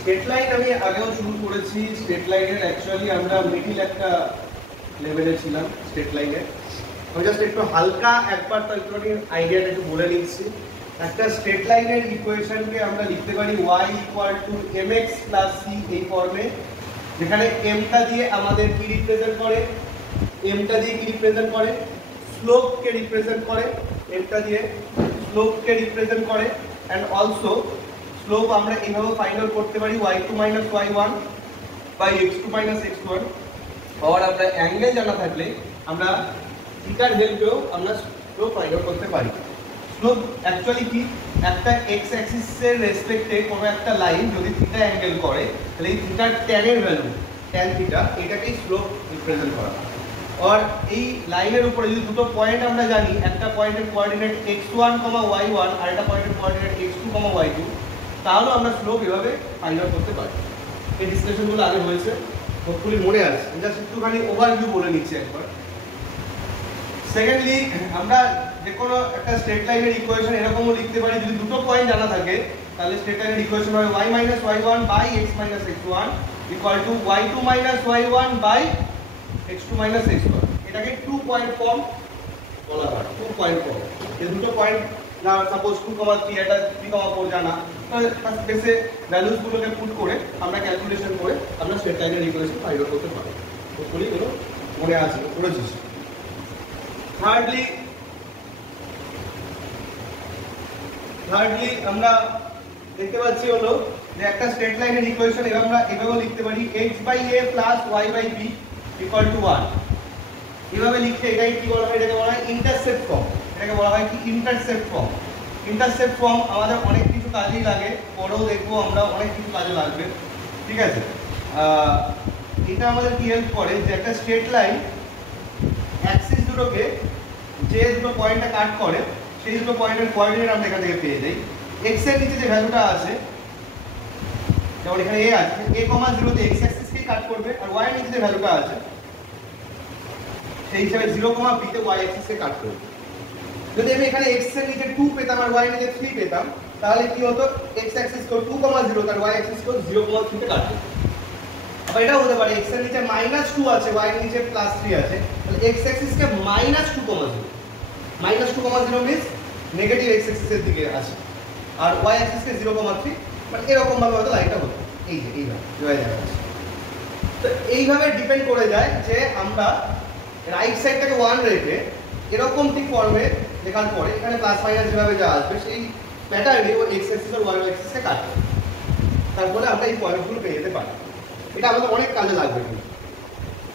Straight line আমি আগেও শুরু করেছি। স্ট্রেট লাইনের অ্যাকচুয়ালি আমরা মিডিল একটা লেভেলে ছিলাম স্ট্রেট লাইনে। আমি জাস্ট একটু হালকা একবার তো একটু আইডিয়াটা একটু বলে নিচ্ছি। একটা স্ট্রেট লাইনের ইকুয়েশনকে আমরা লিখতে পারি y = mx + c এই ফর্মে, যেখানে mটা দিয়ে আমাদের কি রিপ্রেজেন্ট করে, mটা দিয়ে কি রিপ্রেজেন্ট করে, স্লোপকে রিপ্রেজেন্ট করে, mটা দিয়ে স্লোপকে রিপ্রেজেন্ট করে। এন্ড অলসো স্লোপ আমরা এইভাবে ফাইন্ড আউট করতে পারি y2 - y1 x2 - x1। আর আমরা অ্যাঙ্গেল জানা থাকলে আমরা থিটার হেল্পেও আমরা স্লোপ ফাইন্ড আউট করতে পারি। স্লোপ অ্যাকচুয়ালি কি, একটা x অ্যাক্সিসের রেসপেক্টে কোনো একটা লাইন যদি থিটা অ্যাঙ্গেল করে তাহলে এই থিটার tan এর ভ্যালু tan থিটা এটাকেই স্লোপ রিপ্রেজেন্ট করা হয়। আর এই লাইনের উপরে যদি দুটো পয়েন্ট আমরা জানি, একটা পয়েন্টের কোঅর্ডিনেট x1, y1 আর একটা পয়েন্টের কোঅর্ডিনেট x2, y2, তাহলে আমরা স্লোপ এভাবে ফাইন্ড আউট করতে পারি। এই ডিসকাশনগুলো আগে হয়েছে, হোপফুলি মনে আছে। জাস্ট একটুখানি ওভারভিউ বলে নিচ্ছি একবার। সেকেন্ডলি, আমরা যে কোনো একটা স্ট্রেট লাইনের ইকুয়েশন এরকমও লিখতে পারি, যদি দুটো পয়েন্ট জানা থাকে তাহলে স্ট্রেট লাইনের ইকুয়েশন হবে y - y1 x - x1 = y2 - y1 x2 - x1। এটাকে 2 পয়েন্ট ফর্ম বলা হয়। 2 পয়েন্ট ফর্ম, এই দুটো পয়েন্ট না সাপোজ 2, 3 এটা 3, 4 জানা, তাহলে ফার্স্ট বেসে ভ্যালুস গুলোকে পুট করে আমরা ক্যালকুলেশন করে আমরা স্ট্রেট লাইনের ইকুয়েশন ফাইন্ড আউট করতে পারি। হোপফুলি এগুলো মনে আছে, করেছিস। থার্ডলি আমরা দেখতে পাচ্ছি হলো যে একটা স্ট্রেট লাইনের ইকুয়েশন আমরা এভাবে লিখতে পারি x/a + y/b = 1। এভাবে লিখতে এটাই কি বলা হয়, এটাকে বলা হয় ইন্টারসেপ্ট ফর্ম। এটাকে বলা হয় কি ইন্টারসেপ্ট ফর্ম। ইন্টারসেপ্ট ফর্ম আমাদের অনেক কিছু কাজেই লাগে, পরেও দেখবো আমরা অনেক কিছু কাজে লাগবে, ঠিক আছে। এটা আমাদের কি হেল্প করে যে একটা স্ট্রেট লাইন অ্যাক্সিস দুটোকে যে দুটো পয়েন্টটা কাট করে সেই দুটো পয়েন্টের কোঅর্ডিনেট আমরা এখান থেকে পেয়ে যাই। x এর নিচে যে ভ্যালুটা আছে, যেমন এখানে a আছে, a, 0 তে x অ্যাক্সিসকেই কাট করবে, আর y এর নিচে যে ভ্যালুটা আছে সেই হিসাবে 0, b তে y অ্যাক্সিসকে কাট করবে। যদি আমি এখানে x এর নিচে 2 পেতাম আর y এর নিচে 3 পেতাম, তাহলে কি হতো, x অ্যাক্সিস কো 2, 0 তার y অ্যাক্সিস কো 0, 3 তে কাটবে। আবার এটাও হতে পারে x এর নিচে -2 আছে, y এর নিচে +3 আছে, তাহলে x অ্যাক্সিস কে -2, 0 -2, 0 মিন্স নেগেটিভ x অ্যাক্সিস এর দিকে আছে, আর y অ্যাক্সিস কে 0, 3, মানে এরকম ভাবে হয়তো লাইনটা হতো। এই যে এইভাবে জয় যাচ্ছে। তো এইভাবে ডিপেন্ড করে যায় যে আমরা রাইট সাইডটাকে 1 রেখে এরকম ঠিক ফর্মে লেখার পরে এখানে প্লাস মাইনাস যেভাবে যা আসবে সেই প্যাটার্নে ও x অ্যাক্সিস আর y অ্যাক্সিসকে কাটবে, তারপরে আমরা এই পয়েন্টগুলো পেয়ে যেতে পারি। এটা আমাদের অনেক কাজে লাগবে।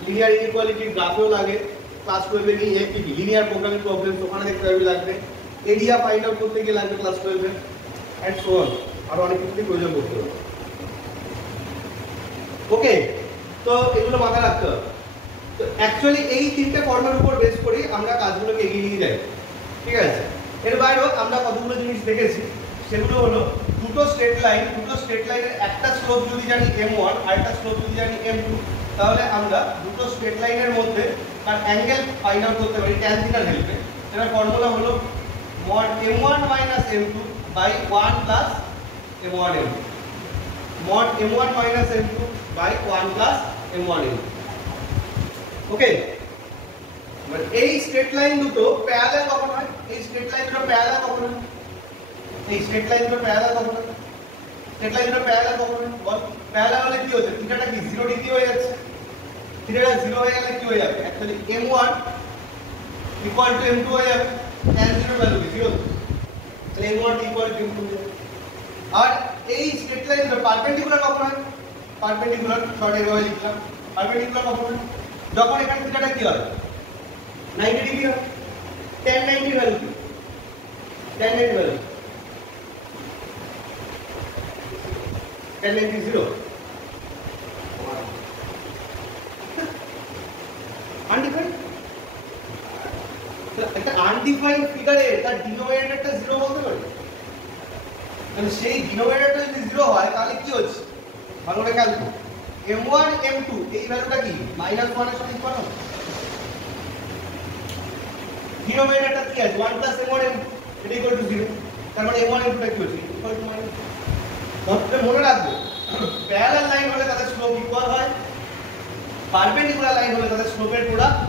লিনিয়ার ইনইকুয়ালিটি গ্রাফেও লাগে, ক্লাস 12 এ এপিপি লিনিয়ার প্রোগ্রামিং প্রবলেমস ওখানে দেখতে পারবে লাগবে, এরিয়া ফাইন্ড আউট করতে গিয়ে লাগবে ক্লাস 12 এ, এন্ড সো অন, আর অনেক কিছু প্রয়োজন পড়তে হবে। ওকে, তো এগুলো মাথায় রাখতে হবে। তো অ্যাকচুয়ালি এই তিনটে ফর্মের উপর বেস করে আমরা কাজগুলোকে এগিয়ে নিয়ে যাই, ঠিক আছে। এর বাইরেও আমরা কতগুলো জিনিস দেখেছি, সেগুলো হলো দুটো স্ট্রেট লাইনের একটা স্লোপ যদি জানি m1 আর একটা স্লোপ যদি জানি m2, তাহলে আমরা দুটো স্ট্রেট লাইনের মধ্যে তার অ্যাঙ্গেল ফাইন্ড আউট করতে পারি tan থিটার হেল্পে। এটার ফর্মুলা হলো mod m1 - m2 / 1 + m1 m2, mod m1 - m2 / 1 + m1 m2। ওকে, মানে এই স্ট্রেট লাইন দুটো প্যারালাল কখন হয়, এই স্ট্রেট লাইন দুটো প্যারালাল কখন হয়, এই স্ট্রেট লাইন দুটো প্যারালাল কখন হয়, স্ট্রেট লাইন দুটো প্যারালাল কখন হয় বল। প্যারালাল হলে কি হচ্ছে, থিটাটা কি 0 ডিগ্রি হয়ে যাচ্ছে। থিটাটা 0 হয়ে গেলে কি হয়ে যাবে, অ্যাকচুয়ালি m1 = m2 হয়ে যাবে, tan 0 ভ্যালু কি 0, তাহলে m1 = m2 হয়ে যাবে। আর এই স্ট্রেট লাইন দুটো পারপেন্ডিকুলার কখন হয়, পারপেন্ডিকুলার শর্ট এভাবে লিখলাম, পারপেন্ডিকুলার কখন হয়, যখন এখানে থিটাটা কি হয় 90 ডিগ্রি হয়। tan 90 ভ্যালু কি, tan 90 ভ্যালু tan 90 0, আনডিফাইন্ড। একটা আনডিফাইন্ড ফিগারে তার ডিনোমিনেটরটা 0 বলতে পারি, তাহলে সেই ডিনোমিনেটরটা যদি 0 হয় তাহলে কি হচ্ছে ভালো করে খেয়াল করো, m1 m2 এই ভ্যালুটা কি -1 এর সাথে ইকুয়াল হবে। ডিনোমিনেটরটা কি আছে 1 + m1 m2, এটা = 0, তার মানে m1 m2 টা কি হচ্ছে ইকুয়াল টু -। মনে রাখবো প্যারালাল লাইন হলে তাদের স্লোপ ইকুয়াল হয়, পারপেন্ডিকুলার লাইন হলে তাদের স্লোপের প্রোডাক্ট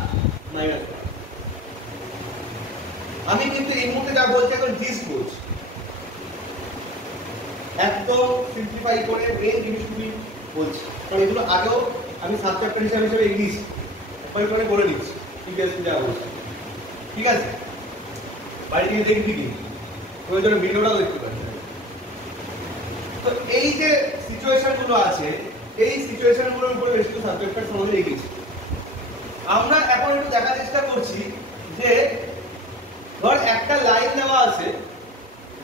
মাইনাস হয়। আমি কিন্তু এই মুহূর্তে যা বলছি এখন জিস বলছি, একদম সিম্পলিফাই করে মেইন জিনিসগুলি বলছি, কারণ এগুলো আগেও আমি সাব চ্যাপ্টার হিসাবে ইংলিশ করে বলে দিচ্ছি প্রিভিয়াসলি যা বলছি। ঠিক আছে, বাড়ি গিয়ে দেখবি কিন্তু ওই জন্য ভিডিওটাও দেখতে পাচ্ছি। তো এই যে সিচুয়েশনগুলো আছে, এই সিচুয়েশনগুলোর উপরে বেশ কিছু সাবজেক্টের সম্বন্ধে এগিয়েছি। আমরা এখন একটু দেখার চেষ্টা করছি যে ধর একটা লাইন দেওয়া আছে,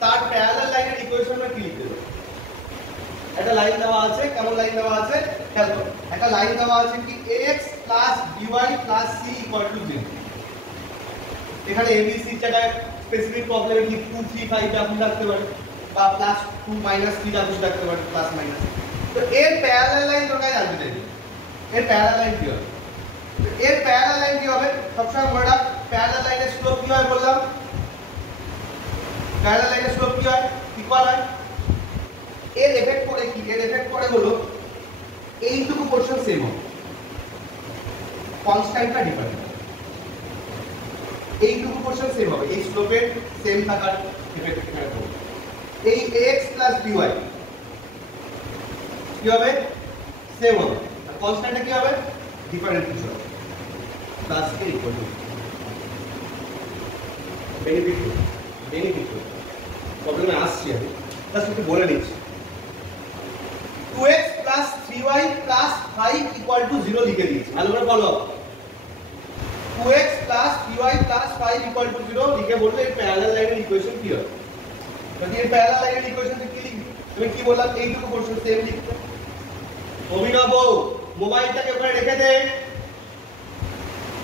তার প্যারালাল লাইনের ইকুয়েশনটা কি লিখতে হবে। একটা লাইন দেওয়া আছে, কেমন লাইন দেওয়া আছে খেয়াল করো। একটা লাইন দেওয়া আছে কি ax + by + c = 0। এখানে abc এর জায়গায় স্পেসিফিক প্রবলেমে কি 2 3 5 যা আপনি রাখতে পারেন, বা +2 - 3 যা আপনি রাখতে পারেন, প্লাস মাইনাস। তো এর প্যারালাল লাইন তোমরা জানতে চাইবে, এর প্যারালাল লাইন কি হবে। এর প্যারালাল লাইন কি হবে সবসময় মনে রাখ, প্যারালাল লাইনের স্লোপ কি হয় বললাম, প্যারালাল লাইনের স্লোপ কি হয় ইকুয়াল হয়। এর এফেক্ট করে কি, এর এফেক্ট করে হলো এইটুকু পোরশন সেম হবে, কনস্ট্যান্টটা ডিফারেন্ট, এইটুকু পোরশন সেম হবে, এই স্লোপের সেম থাকার এফেক্ট এখানে পড়বে। এই ax + by কি হবে সেম হবে, আর কনস্ট্যান্টটা কি হবে ডিফারেন্ট কিছু হবে, plus K equal to benefit প্রবলেমে আসছি আমি, জাস্ট একটু বলে নিচ্ছি। 2x + 3y + 5 = 0 লিখে দিয়েছি, ভালো করে ফলো। 2x + 3y + 5 = 0 লিখে বললে এই প্যারালাল লাইনের ইকুয়েশন কি হবে। যদি এই প্যারালাল লাইনের ইকুয়েশনটা কি লিখবি, তুমি কি বললাম এইটুকু পোরশন সেম লিখতে। অভিনব মোবাইলটাকে ওখানে রেখে দে,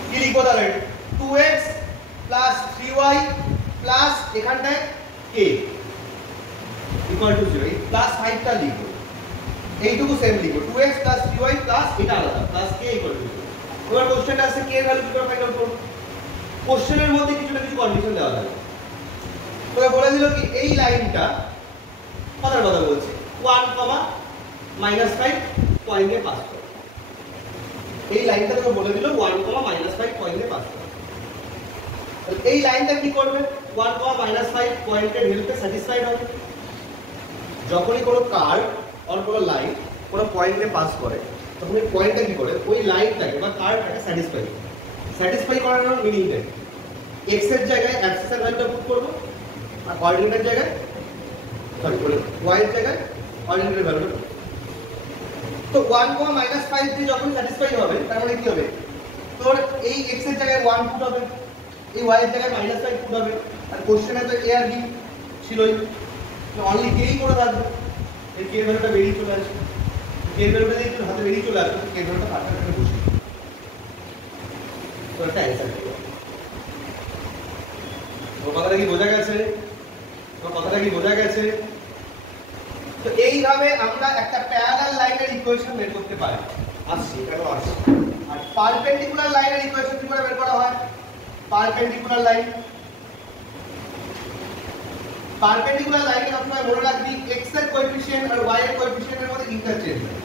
কি লিখবো তাহলে 2x + 3y + এখানটায় k = 0, এই +5টা লিখবো, এইটুকু সেম লিখবো। 2x + 3y + এটা আলাদা + k = 0। এবার কোশ্চেনটা আছে k এর ভ্যালু কি করে ফাইন্ড আউট করব। কোশ্চেনের মধ্যে কিছু না কিছু কন্ডিশন দেওয়া থাকে, তোকে বলে দিল কি এই লাইনটা কথার কথা বলছি 1, -5 পয়েন্টে পাস করো। এই লাইনটা তোকে বলে দিল 1, -5 পয়েন্টে পাস করো। এই লাইনটা কি করবে 1, -5 পয়েন্টের হেল্পে স্যাটিসফাইড হবে। যখনই কোনো কার্ভ আর কোনো লাইন কোনো পয়েন্টে পাস করে তখন এই পয়েন্টটা কি করে ওই লাইনটাকে বা কার্ভটাকে স্যাটিসফাই করানোর মিনিংটা x এর জায়গায় অ্যাক্সিস এর ভ্যালুটা পুট করব, আর কোঅর্ডিনেটের জায়গায় y এর জায়গায় কোঅর্ডিনেটের ভ্যালুটা। তো 1, -5 দিয়ে যখন স্যাটিসফাই হবে তার মানে কি হবে তোর এই x এর জায়গায় 1 পুট হবে, এই y এর জায়গায় -5 পুট হবে, আর কোশ্চেনে তো a আর b ছিলই, তো অনলি k ই করে থাকবে। এই k এর ভ্যালুটা বেরিয়ে চলে আসবে, k এর ভ্যালুটা যদি হাতে বেরিয়ে চলে আসবে k এর ভ্যালুটা পার্থক্য বসে তো একটা অ্যানসার হবে। তো কথাটা কি বোঝা গেছে, তো এইভাবে আমরা একটা প্যারালাল লাইনের ইকুয়েশন বের করতে পারি। আসছি কেন আসছি। আর পারপেন্ডিকুলার লাইনের ইকুয়েশন কি করে বের করা হয়, পারপেন্ডিকুলার লাইনে আপনারা মনে রাখবি x এর কোএফিসিয়েন্ট আর y এর কোএফিসিয়েন্টের মধ্যে ইন্টারচেঞ্জ হয়,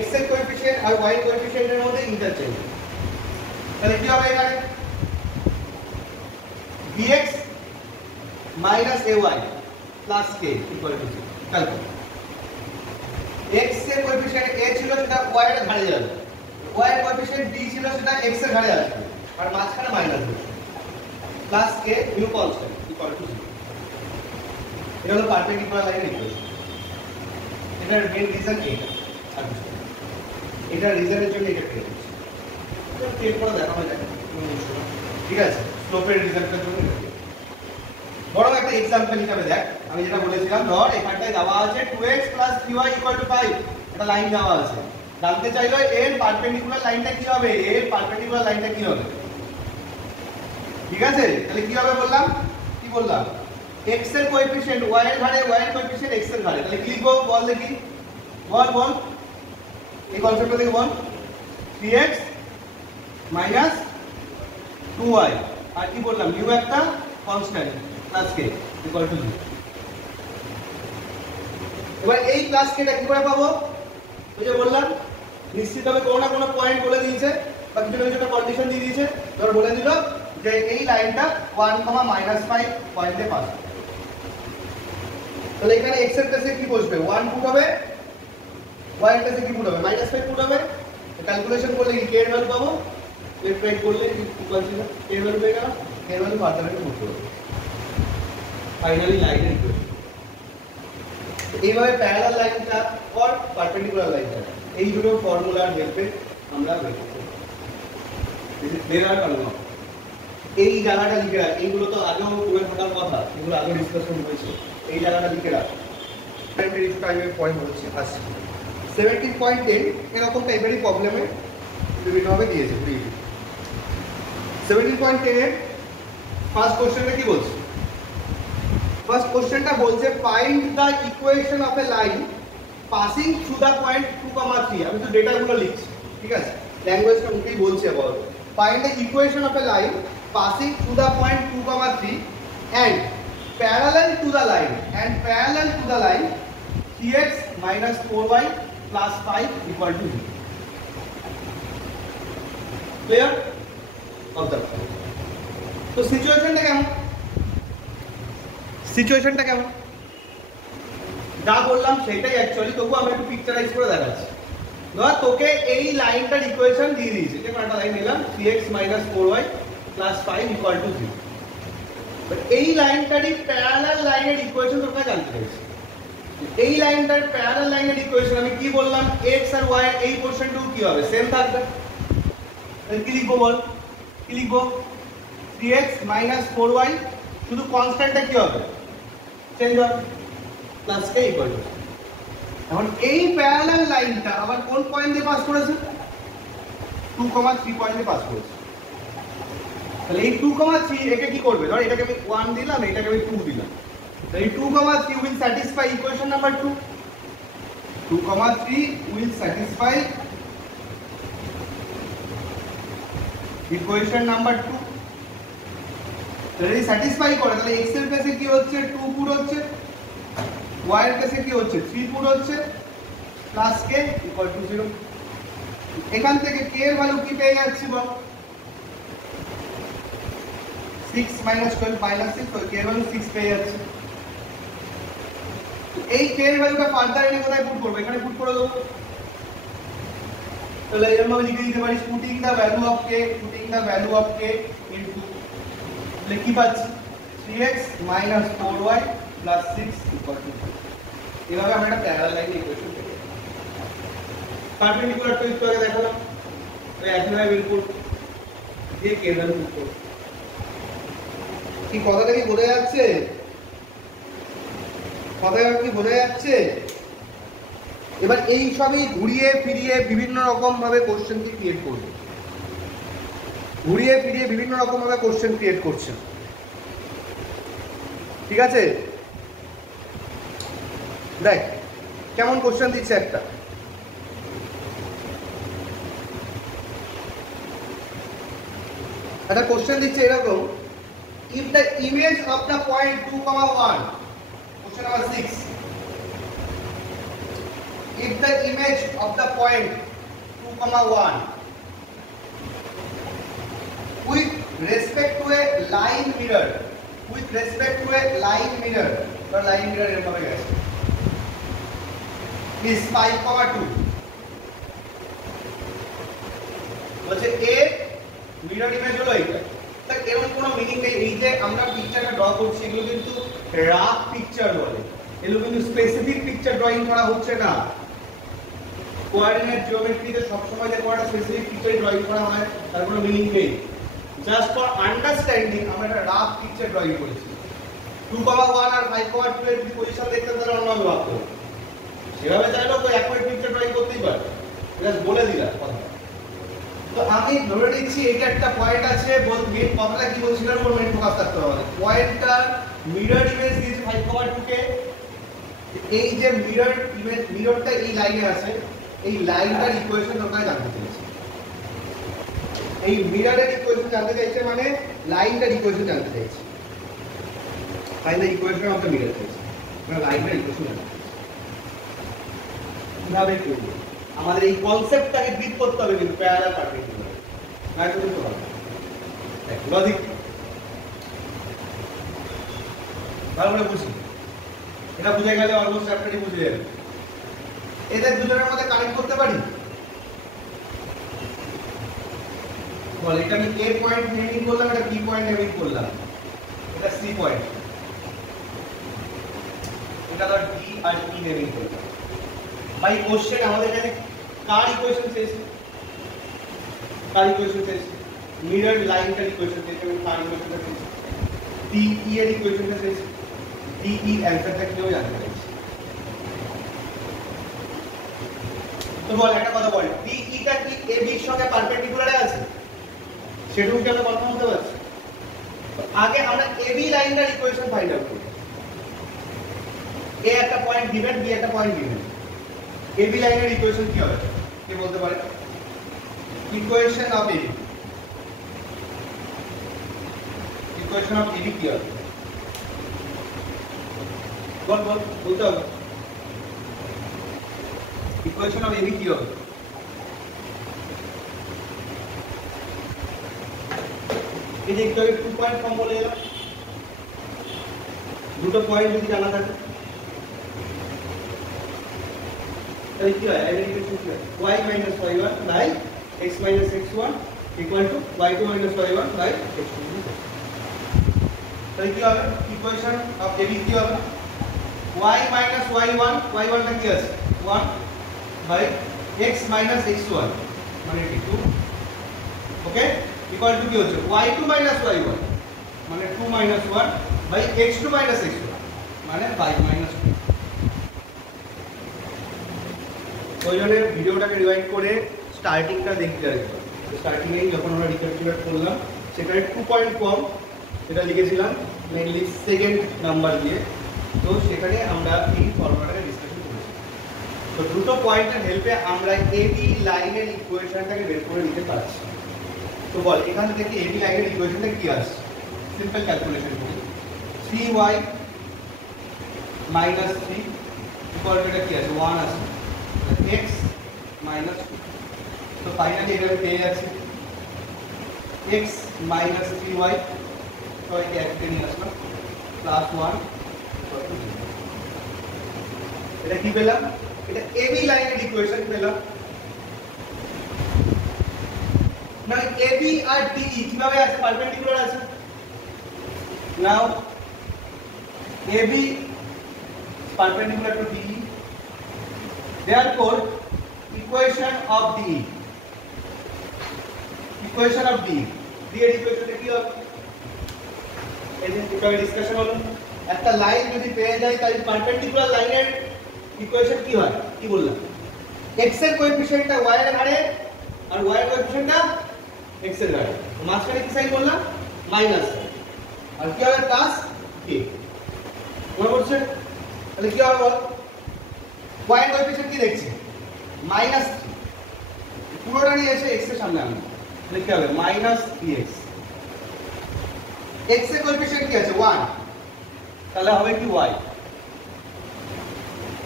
x এর কোএফিসিয়েন্ট আর y এর কোএফিসিয়েন্টের মধ্যে ইন্টারচেঞ্জ। তাহলে কি হবে এখানে bx - ay + k = 0। খেয়াল করো x এর কোএফিসিয়েন্ট a ছিল সেটা y এর ঘাড়ে যাবে, y এর কোএফিসিয়েন্ট b ছিল সেটা x এর ঘাড়ে আসবে, আর মাঝখানে মাইনাস হবে, প্লাস k নিউ কনস্ট্যান্ট = 0। এটা হলো পারপেন্ডিকুলার লাইনের ইকুয়েশন। এটার মেইন রিজন এইটা, আর এটার রিজনের জন্য এটা পেয়ে যাচ্ছে। তো এরপর দেখা হয়ে যাবে, ঠিক আছে, স্লোপের রিজনটার জন্য এটা বড় একটা एग्जांपल হিসেবে দেখ। আমি যেটা বলেছিলাম ধর এখানটায় দেওয়া আছে 2x + 3y = 5, এটা লাইন দেওয়া আছে, জানতে চাইলো এর পারপেন্ডিকুলার লাইনটা কি হবে, এর পারপেন্ডিকুলার লাইনটা কি হবে। ঠিক আছে, তাহলে কি হবে বললাম, কি বললাম x এর কোএফিসিয়েন্ট y এর ঘাড়ে, y এর কোএফিসিয়েন্ট x এর ঘাড়ে, তাহলে কি লিখবো বল দেখি, বল এই কনসেপ্টটা দেখে বল 3x - 2y, আর কি বললাম নিউ একটা কনস্ট্যান্ট প্লাস k = 0। এবার এই প্লাস কেটা কি করে পাবো? ওই যে বললাম নিশ্চিতভাবে কোনো না কোনো পয়েন্ট বলে দিয়েছে বা কিছু না কিছু একটা কন্ডিশন দিয়ে দিয়েছে, ধর বলে দিল যে এই লাইনটা 1,-5 পয়েন্টে পাস। তাহলে এখানে x এর প্লেসে কি বসবে? 1 পুট হবে, y এর প্লেসে কি পুট হবে? -5 পুট হবে। ক্যালকুলেশন করলে কি k এর ভ্যালু পাবো? লেফট রাইট করলে ইকুয়াল ছিল k এর ভ্যালু পেয়ে গেলাম, k এর ভ্যালু পার্থক্য পুট করব। ফাইনালি লাইনের ইকুয়েশন। এইভাবে প্যারালাল লাইনটা আর পারপেন্ডিকুলার লাইনটা এই দুটো ফর্মুলার হেল্পে আমরা বের করব। This is clear are not? এই জায়গাটা লিখে রাখ, এইগুলো তো আগেও করে থাকার কথা, এগুলো আগে ডিসকাশন হয়েছে। এই জায়গাটা লিখে রাখ। প্রাইমারি টাইমের পয়েন্ট হচ্ছে আসছে 17.10 এরকম টাইপেরই প্রবলেমে বিভিন্নভাবে দিয়েছে। 17.10 এর ফার্স্ট কোশ্চেনটা কি বলছে? ফার্স্ট কোশ্চেনটা বলছে find the equation of A line passing through the point 2,3। আমি তো ডেটাগুলো লিখছি, ঠিক আছে? ল্যাঙ্গুয়েজটা ওকেই বলছি আবার। Find the equation of A line passing through the point 2,3 and parallel to the line 3x minus 4y plus 5 equal to 0. Clear? Observe. তো সিচুয়েশনটা কেমন? সিচুয়েশনটা কেমন? যা বললাম সেটাই অ্যাকচুয়ালি, তবু আমি একটু পিকচারাইজ করে দেখাচ্ছি। ধর তোকে এই লাইনটার ইকুয়েশন দিয়ে দিয়েছে, যে একটা লাইন নিলাম 3x minus 4y plus 5 equal to 0. But এই লাইনটারই প্যারালাল লাইনের ইকুয়েশন তোমরা জানতে চাইছো। এই লাইনটার প্যারালাল লাইনের ইকুয়েশন আমি কি বললাম? x আর y এর এই পোরশনটুকু কি হবে? সেম থাকবে। তাহলে কি লিখবো বল? কি লিখবো? 3x minus 4y, শুধু কনস্ট্যান্টটা কি হবে? চেঞ্জ হবে, প্লাস k ইকুয়াল টু। এখন এই প্যারালাল লাইনটা আবার কোন পয়েন্ট দিয়ে পাস করেছে? 2,3 পয়েন্টে পাস করেছে। তাহলে এই 2,3 একে কি করবে? ধর এটাকে আমি 1 দিলাম, এটাকে আমি 2 দিলাম। তাহলে এই 2,3 will satisfy equation number 2. 2,3 will satisfy equation number 2. তাহলে এই স্যাটিসফাই করে, তাহলে x এর প্লেসে কি হচ্ছে? 2 পুট হচ্ছে, y এর প্লেসে কি হচ্ছে? 3 পুট হচ্ছে, প্লাস k ইকুয়াল টু 0। এখান থেকে k এর ভ্যালু কি পেয়ে যাচ্ছি বল? 6 minus 12 minus 6, k এর ভ্যালু 6 পেয়ে যাচ্ছে। এই k এর ভ্যালুটা ফার্দার এনে কোথায় পুট করব? এখানে পুট করে দেবো। তাহলে এরকম ভাবে লিখে দিতে পারিস putting the value of k into, তাহলে কি পাচ্ছি? 3x minus 4y plus 6 equal to 0। এভাবে আমরা একটা প্যারালাল লাইনের ইকুয়েশন পেয়ে যাবো। পারপেন্ডিকুলার তো একটু আগে দেখালাম, তো একইভাবে বের করব, দিয়ে k এর ভ্যালু পুট করব। কি কথাটা কি বোঝা যাচ্ছে? কথাটা কি বোঝা যাচ্ছে? এবার এই সবই ঘুরিয়ে ফিরিয়ে বিভিন্ন রকম ভাবে কোশ্চেন কি ক্রিয়েট করবে, ঘুরিয়ে ফিরিয়ে বিভিন্ন রকম ভাবে কোশ্চেন ক্রিয়েট করছে, ঠিক আছে? দেখ কেমন কোশ্চেন দিচ্ছে একটা। একটা কোশ্চেন দিচ্ছে এরকম, if the image of the point 2,1, question number 6, if the image of the point 2,1 with respect to a line mirror or line mirror এরকম হবে গেছে, is 5,2, বলছে a মিরর ইমেজ হলো এইটা। তা এরকম কোনো মিনিং নেই। এই যে আমরা পিকচারটা ড্র করছি এগুলো কিন্তু রাফ পিকচার বলে, এগুলো কিন্তু স্পেসিফিক পিকচার ড্রয়িং করা হচ্ছে না। কোঅর্ডিনেট জিওমেট্রিতে সবসময় যে একটা স্পেসিফিক পিকচার ড্রয়িং করা হয় তার কোনো মিনিং নেই। জাস্ট ফর আন্ডারস্ট্যান্ডিং আমরা একটা রাফ পিকচার ড্রয়িং করেছি। 2,1 আর 5,2 এর যদি পজিশন দেখতেন তাহলে অন্যভাবে ভাবতে হতো। সেভাবে চাইলেও তো একই পিকচার ড্রয়িং করতেই পারে, জাস্ট বলে দিলাম কথা। তো আমি ধরে নিচ্ছি এটা একটা পয়েন্ট আছে, মেন কথাটা কি বলছি এর উপর মেন ফোকাস থাকতে হবে। পয়েন্টটা মিরর ইমেজ দিয়েছে 5,2 কে, এই যে মিরর ইমেজ, মিররটা এই লাইনে আছে, এই লাইনটার ইকুয়েশন তোমরা জানতে চাইছো। এই মিররের ইকুয়েশন জানতে চাইছে মানে লাইনটার ইকুয়েশন জানতে চাইছে। Find the equation of the mirror চাইছে, মানে লাইনটার ইকুয়েশন জানতে চাইছে। কিভাবে করব আমাদের এই কনসেপ্টটাকে গ্রিপ করতে হবে কিন্তু প্যারালাল পারপেন্ডিকুলার না তো কিন্তু হবে লজিক ভালো করে বুঝি এটা বুঝে গেলে অলমোস্ট চ্যাপ্টারই বুঝে যাবে এদের দুজনের মধ্যে কানেক্ট করতে পারি বল এটা আমি A পয়েন্ট নেমিং করলাম এটা B পয়েন্ট নেমিং করলাম এটা C পয়েন্ট এটা ধর D আর E নেমিং করলাম ভাই কোশ্চেন আমাদের কাছে কার ইকুয়েশন চেয়েছে মিরর লাইনটার ইকুয়েশন চেয়েছে আমি কার ইকুয়েশনটা চেয়েছি DE এর ইকুয়েশনটা চেয়েছি DE অ্যানসারটা কিও জানতে চাইছি তো বল একটা কথা বল DE টা কি AB এর সঙ্গে পারপেন্ডিকুলারে আছে সেটাও কি আমরা কনফার্ম হতে পারছি আগে আমরা AB লাইনটার ইকুয়েশন ফাইন্ড আউট করি A একটা পয়েন্ট গিভেন B একটা পয়েন্ট গিভেন AB লাইনের ইকুয়েশন কি হবে কে বলতে পারে ইকুয়েশন অফ AB কি হবে বলতে হবে ইকুয়েশন অফ AB কি হবে এই যে একটা 2 পয়েন্ট ফর্ম বলে এলাম দুটো পয়েন্ট যদি জানা থাকে তাহলে কি হয় আইডেন্টিফিকেশন কি হয় y - y1 by x - x1 equal to y2 - y1 by x2 তাহলে কি হবে ইকুয়েশন অফ AB কি হবে y - y1 y1 টা কি আছে 1 বাই x - x1 মানে 2 ওকে ইকুয়াল টু কি হচ্ছে y2 - y1 মানে 2 - 1 বাই x2 - x1 মানে 5 - 2 ওইজন্য ভিডিওটাকে রিভাইন্ড করে স্টার্টিংটা দেখতে আসবে স্টার্টিং এ যখন আমরা রিক্যাপিচুলেট করলাম সেখানে 2 পয়েন্ট কম এটা লিখেছিলাম মেইনলি সেকেন্ড নাম্বার দিয়ে তো সেখানে আমরা এই ফর্মুলাটাকে ডিসকাশন করেছি তো দুটো পয়েন্টের হেল্পে আমরা AB লাইনের ইকুয়েশনটাকে বের করে নিতে পারছি তো বল এখান থেকে AB লাইনের ইকুয়েশনটা কি আসছে সিম্পল ক্যালকুলেশন করি 3y - 3 ইকুয়াল টু এটা কি আছে 1 আছে x minus 2 তো ফাইনালি এটা পেয়ে যাচ্ছে x minus 3y তো এটা একটা নিয়ে আসলাম প্লাস 1 এটা কি পেলাম এটা AB লাইনের ইকুয়েশন পেলাম না AB আর DE কিভাবে আছে পারপেন্ডিকুলার আছে নাও AB perpendicular to DE therefore equation of DE এর ইকুয়েশনটা কি হবে এই যে এটা ডিসকাশন হলো একটা লাইন যদি পেয়ে যায় তাই পারপেন্ডিকুলার লাইনের ইকুয়েশন কি হয় কি বললাম x এর কোএফিশিয়েন্টটা y এর ঘাড়ে আর y এর কোএফিশিয়েন্টটা x এর ঘাড়ে তো মাঝখানে কি সাইন বললাম মাইনাস আর কি হবে প্লাস k মনে পড়ছে তাহলে কি হবে বল y এর কোএফিশিয়েন্ট কি দেখছি মাইনাস পুরোটা নিয়ে এসে x এর সামনে আনবো তাহলে কি হবে মাইনাস 3x x এর কোএফিশিয়েন্ট কি আছে 1 তাহলে হবে কি y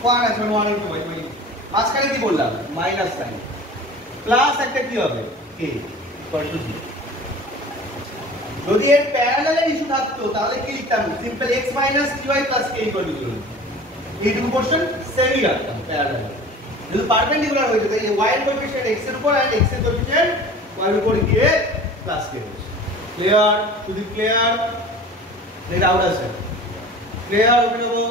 1 আছে 1 ইনটু y মাঝখানে কি বললাম মাইনাস সাইন প্লাস একটা কি হবে k ইকুয়াল টু 0 যদি এর প্যারালালের ইস্যু থাকতো তাহলে কি লিখতাম simple x - 3y k equal to 0 এইটুকু পোরশন সেমই রাখতাম প্যারালাল যদি পারপেন্ডিকুলার হয়ে যেত এই y এর কোএফিশিয়েন্ট x এর উপর আর x এর কোএফিশিয়েন্ট y এর উপর গিয়ে প্লাস k হচ্ছে ক্লিয়ার শুধু ক্লিয়ার এটা আউট আছে ক্লিয়ার ওকে দেবো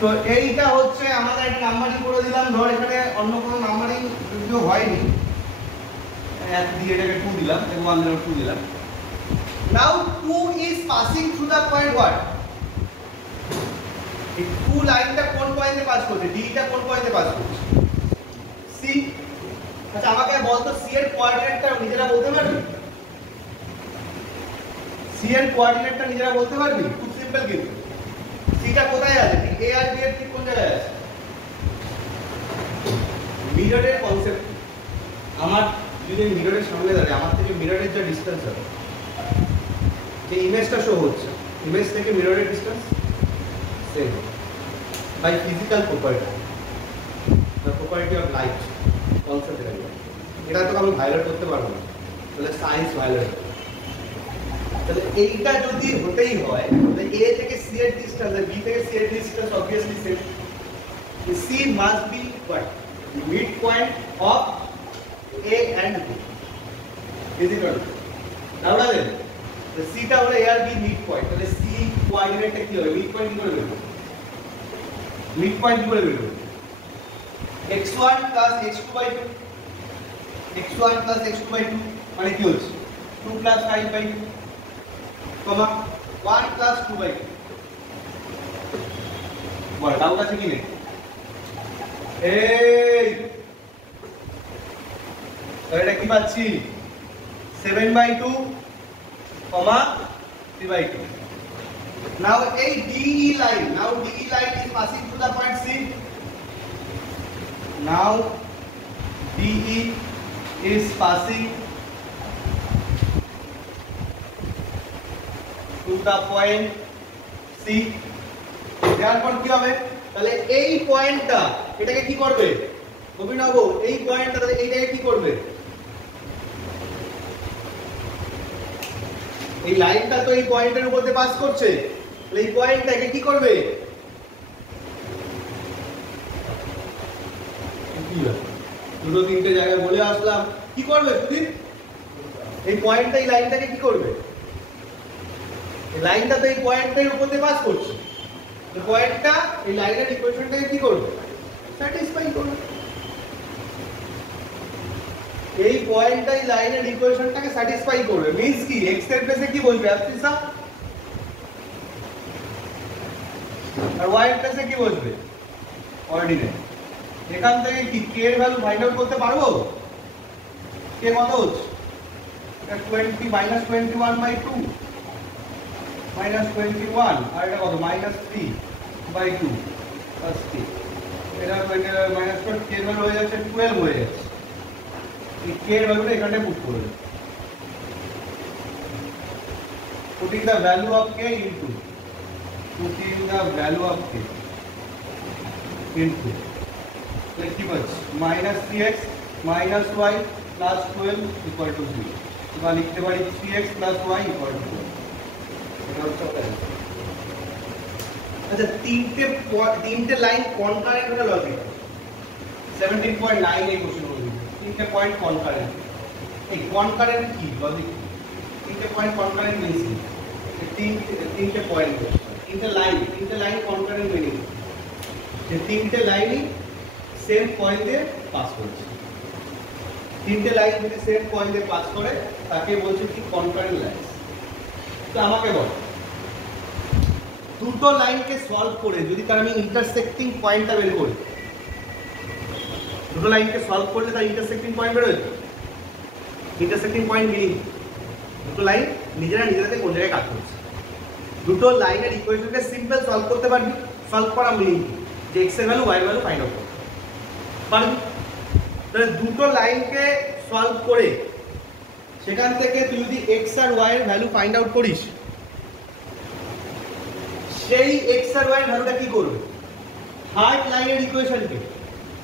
তো এইটা হচ্ছে আমাদের একটা নাম্বারিং করে দিলাম ধর এখানে অন্য কোনো নাম্বারিং যদিও হয়নি এক দিয়ে এটাকে 2 দিলাম এবং 1 দিয়ে 2 দিলাম নাও 2 is passing through the point what এই 2 লাইনটা কোন পয়েন্টে পাস করছে ডি টা কোন পয়েন্টে পাস করছে সি আচ্ছা আমাকে বলতো সি এর কোঅর্ডিনেটটা নিজেরা বলতে পারবি সি এর কোঅর্ডিনেটটা নিজেরা বলতে পারবি খুব সিম্পল কিন্তু সিটা কোথায় আছে ঠিক এ আর বি এর ঠিক কোন জায়গায় আছে মিররের কনসেপ্ট আমার যদি মিররের সামনে দাঁড়ায় আমার থেকে মিররের যে ডিসটেন্স হবে যে ইমেজটা শো হচ্ছে ইমেজ থেকে মিররের distance same by physical property property of light concept এটা তো আমি ভায়োলেট করতে পারবো না, তাহলে সায়েন্স ভায়োলেট। তাহলে এইটা যদি হতেই হয় তাহলে এ থেকে সি এর ডিসটেন্স আর বি থেকে সি এর distance obviously same. C must be what? The midpoint of A and B. Is it not? Now then, the C টা হলো A আর B midpoint, তাহলে C কোঅর্ডিনেটটা কি হবে? midpoint কি করে বের করব? midpoint কি করে বের করব? x1 plus x2 by 2, x1 plus x2 by 2 মানে কি হচ্ছে? 2 plus 5 by 2, comma 1 plus 2 by 2. Ball doubt আছে কি নেই? এই এটা কি পাচ্ছি? 7/2, 3/2. Now a DE line. Now DE line is passing through the point C. Now DE is passing through the point C. এরপর কি হবে? তাহলে এই পয়েন্টটা এটাকে কি করবে? অভিনব এই পয়েন্টটা তাহলে এইটাকে কি করবে? এই লাইনটা তো এই পয়েন্টের উপর দিয়ে পাস করছে, তাহলে এই পয়েন্টটাকে কি করবে? দুটো তিনটে জায়গায় বলে আসলাম, কি করবে সুদীপ? এই পয়েন্টটা এই লাইনটাকে কি করবে? এই লাইনটা তো এই পয়েন্টের উপর দিয়ে পাস করছে, এই পয়েন্টটা এই লাইনের ইকুয়েশনটাকে কি করবে? স্যাটিসফাই করবে। এই পয়েন্টটা এই লাইনের ইকুয়েশনটাকে স্যাটিসফাই করবে মিন্স কি x এর প্লেসে কি বসবে? অ্যাবসিসা। আর y এর প্লেসে কি বসবে? অর্ডিনেট। এখান থেকে কি k এর ভ্যালু ফাইন্ড আউট করতে পারবো? k কত হচ্ছে? এটা 20 -21/2 -21 আর এটা কত? -3/2 প্লাস k। এটা -12 k এর ভ্যালু হয়ে যাচ্ছে 12 হয়ে যাচ্ছে। এই k এর ভ্যালুটা এখানে পুট করে দেব। putting the value of k into like কি বলছ? -3x - y plus 12 equal to 0। এবার লিখতে পারি 3x + y equal to 12। এটা হচ্ছে অ্যান্সার। আচ্ছা তিনটে লাইন কনকারেন্ট হলে লজিক 17.9 এই কোশ্চেন হলো। তিনটে পয়েন্ট কনকারেন্ট। এই কনকারেন্ট কি লজিক? তিনটে পয়েন্ট কনকারেন্ট মিন্স তিনটে পয়েন্ট, তিনটে লাইন কনকারেন্ট মিনিং যে তিনটে লাইনই সেম পয়েন্টে পাস করছে। তিনটে লাইন যদি সেম পয়েন্টে পাস করে তাকে বলছে কি কনকারেন্ট লাইন। তো আমাকে বল দুটো লাইনকে সলভ করে যদি তার আমি ইন্টারসেক্টিং পয়েন্টটা বের করি, দুটো লাইনকে সলভ করলে তার ইন্টারসেক্টিং পয়েন্ট বের হয়েছে। ইন্টারসেক্টিং পয়েন্ট মিনিং দুটো লাইন নিজেরাতে কোন জায়গায় কাজ করছে। দুটো লাইনের ইকুয়েশনকে সিম্পল সলভ করতে পারবি। সলভ করা মিনিং যে x এর ভ্যালু y এর ভ্যালু ফাইন্ড আউট করতে পারবি। তাহলে দুটো লাইনকে সলভ করে সেখান থেকে তুই যদি x আর y এর ভ্যালু ফাইন্ড আউট করিস, সেই x আর y এর ভ্যালুটা কি করবে? থার্ড লাইনের ইকুয়েশনকে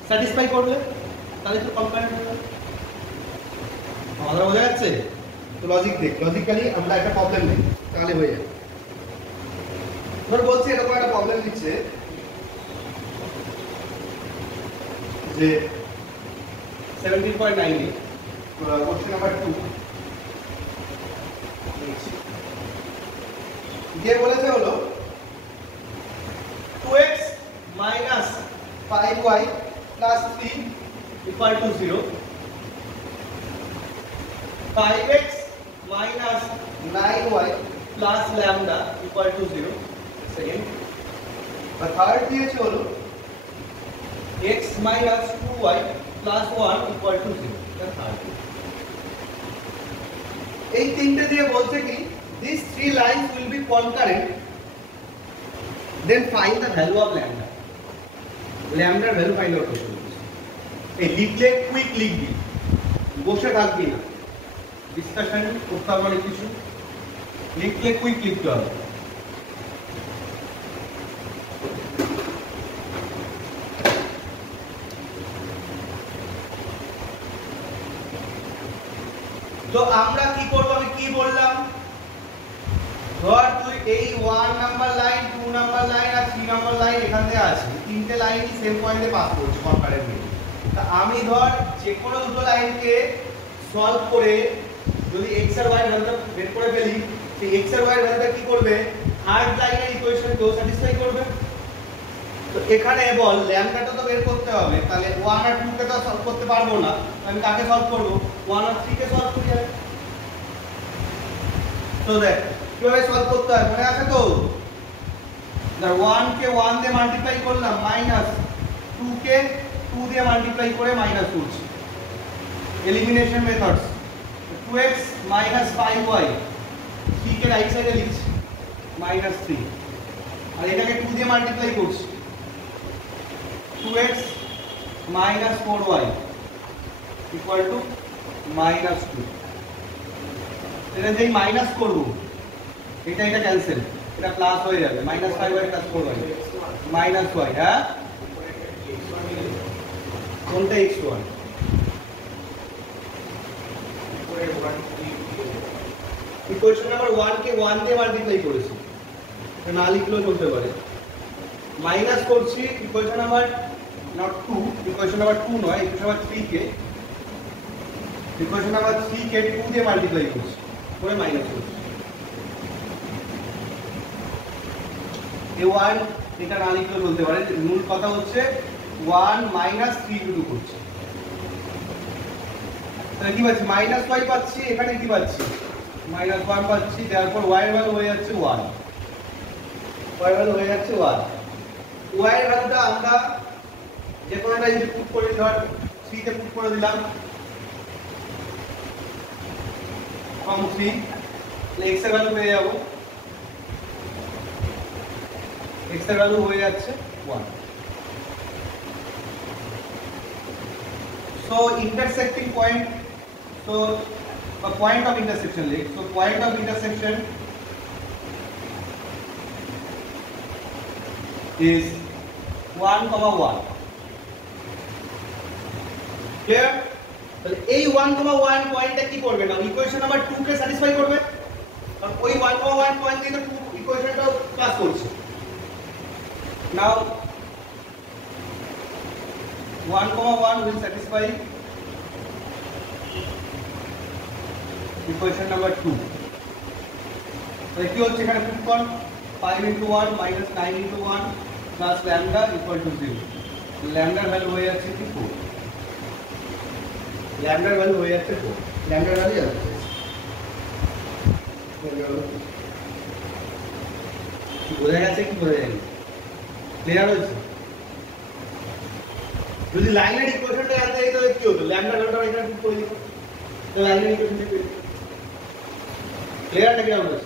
স্যাটিসফাই করবে, তাহলে তো কনকারেন্ট হয়ে যাবে। আমাদের বোঝা যাচ্ছে? তো লজিক দেখ, লজিক্যালি আমরা একটা প্রবলেম নেই তাহলে হয়ে যাবে। ধর বলছি এরকম একটা প্রবলেম দিচ্ছে যে 17.9 কোশ্চেন নাম্বার 2 যে বলেছে হলো 2x minus 5y plus 3 equal to 0, 5x minus 9y plus lambda equal to 0, second. और third दिए hello x minus 2y plus 1 equal to 0, third. এই তিনটে দিয়ে বলছে কি these three lines will be concurrent, then find the value of lambda. lambda value find out করতে হবে। এই লিখলে কুইক লিখবি, বসে থাকবি না, ডিসকাশন করতে হবে অনেক কিছু, লিখলে কুইক লিখতে হবে। তো আমরা কি করব, আমি কি বললাম, ধর তুই এই 1 নাম্বার লাইন 2 নাম্বার লাইন আর 3 নাম্বার লাইন এখান থেকে আছে, তিনটে লাইনই সেম পয়েন্টে পাস করছে কনকারেন্টলি। তা আমি ধর যে কোনো দুটো লাইনকে সলভ করে যদি x আর y এর ভ্যালুটা বের করে ফেলি, সেই x আর y এর ভ্যালুটা কি করবে, থার্ড লাইনের ইকুয়েশনকেও স্যাটিসফাই করবে। তো এখানে বল ল্যামডাটা তো বের করতে হবে, তাহলে 1 আর 2 কে তো সলভ করতে পারবো না, আমি কাকে সলভ করব, 1 আর 3 কে সলভ করি যাবে। তো দেখ কিভাবে সলভ করতে হয় মনে আছে তো, ধর 1 কে 1 দিয়ে মাল্টিপ্লাই করলাম, মাইনাস 2 কে 2 দিয়ে মাল্টিপ্লাই করে মাইনাস করছি, elimination methods. 2x minus 5y 3 কে রাইট সাইডে লিখছি minus 3, আর এটাকে 2 দিয়ে মাল্টিপ্লাই করছি, 2x minus 4y equal to minus 2। এটা যেই মাইনাস করব এটা ক্যান্সেল, এটা প্লাস হয়ে যাবে, minus 5y plus 4y minus y। হ্যাঁ কোনটা x1, ইকুয়েশন নাম্বার 1 কে 1 দিয়ে মাল্টিপ্লাই করেছি, না লিখলেও চলতে পারে, মাইনাস করছি equation number not 2, equation number 2 নয়, ইকুয়েশন নাম্বার 3 কে, ইকুয়েশন নাম্বার 3 কে 2 দিয়ে মাল্টিপ্লাই করছি করে মাইনাস করছি। এই 1 এটা না লিখলেও চলতে পারে, মূল কথা হচ্ছে 1 মাইনাস 3 টু করছি, তাহলে কি পাচ্ছি, মাইনাস y পাচ্ছি, এখানে কি পাচ্ছি, মাইনাস 1 পাচ্ছি, তারপর y এর ভ্যালু হয়ে যাচ্ছে 1, y এর ভ্যালু হয়ে যাচ্ছে 1। y এর ভ্যালুটা আমরা যে কোনোটা যদি পুট করি, ধর 3 তে পুট করে দিলাম from 3, তাহলে x এর ভ্যালু পেয়ে যাব, x এর ভ্যালু হয়ে যাচ্ছে 1। So intersecting point, so a point of intersection, like so point of intersection is 1, 1। Clear? তাহলে এই 1, 1 পয়েন্টটা কি করবে না, ইকুয়েশন নাম্বার 2 কে স্যাটিসফাই করবে, কারণ ওই 1, 1 পয়েন্ট দিয়ে তো ইকুয়েশনটাও পাস করছে। নাও 1, 1 will satisfy equation number 2। তাহলে কি হচ্ছে এখানে পুট কর, 5 into 1 minus 9 into 1 plus lambda equal to 0। lambda value হয়ে যাচ্ছে কি 4, lambda ভ্যালু হয়ে যাচ্ছে 4, lambda ভ্যালু যাচ্ছে কি বোঝা গেছে, কি বোঝা যায়নি, ক্লিয়ার হয়েছে? যদি লাইনের ইকুয়েশনটা জানতে চাই তাহলে কি হতো, ল্যামডা ভ্যালুটা এখানে পুট করে দিত, তো লাইনের ইকুয়েশনটা পেয়ে ক্লিয়ার নাকি আমরা?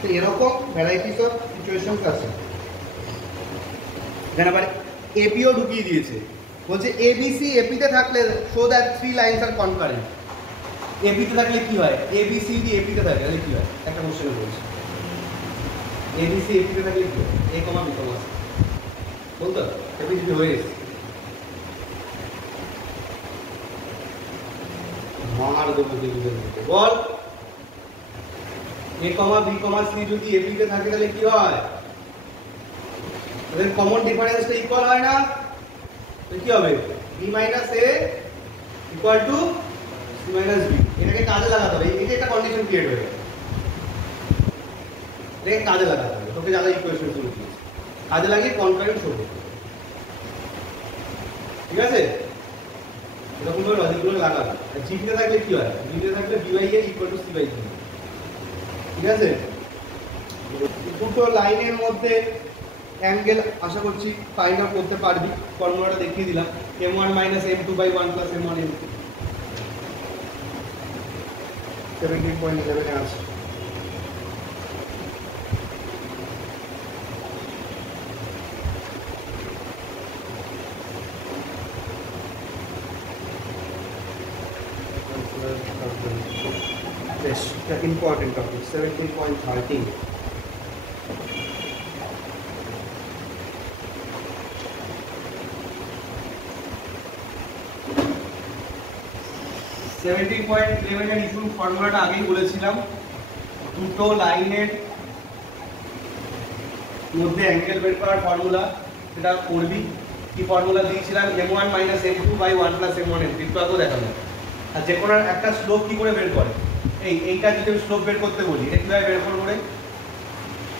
তো এরকম ভ্যারাইটিস অফ সিচুয়েশনস আছে। এখানে আবার এপিও ঢুকিয়ে দিয়েছে, বলছে এবিসি এপিতে থাকলে show that 3 lines are concurrent. এপিতে থাকলে কি হয়, এবিসি যদি এপিতে থাকে তাহলে কি হয়, একটা কোশ্চেন বলছে এবিসি এপিতে থাকলে কি হয়, এ কমা বি কমা সি বলতো, এপি যদি হয়ে গেছে মার দেবো দিদিদের মধ্যে, বল এ কমা বি কমা সি যদি এপিতে থাকে তাহলে কি হয়, তাদের কমন ডিফারেন্সটা ইকুয়াল হয় না, তো কি হবে, B minus A equal to C minus B. এটাকে কাজে লাগাতে হবে, এটা একটা কন্ডিশন ক্রিয়েট হয়ে গেছে, এটাকে কাজে লাগাতে হবে, তোকে যা যা ইকুয়েশন শুরু দিয়েছে কাজে লাগিয়ে কনকারেন্ট শো করতে, ঠিক আছে? এরকম ভাবে লজিকগুলো লাগাবে। জিপিতে থাকলে কি হয়, জিপিতে থাকলে B by A equal to C by B, ঠিক আছে? দুটো লাইনের মধ্যে অ্যাঙ্গেল আশা করছি ফাইন্ড আউট করতে পারবি, ফর্মুলাটা দেখিয়ে দিলাম, m1 - m2/1 + m1 m2 17.11 এ আছে। Yes, the important topic 17.13. 17.11 এর ইস্যু ফর্মুলাটা আগেই বলেছিলাম, দুটো লাইনের মধ্যে অ্যাঙ্গেল বের করার ফর্মুলা, সেটা করবি। কি ফর্মুলা দিয়েছিলাম? m1 - m2 / 1 + m1 m2, একটু আগেও দেখানো। আর যে কোনো একটা স্লোপ কি করে বের করে, এইটা যদি আমি স্লোপ বের করতে বলি, এটা কিভাবে বের করবো রে?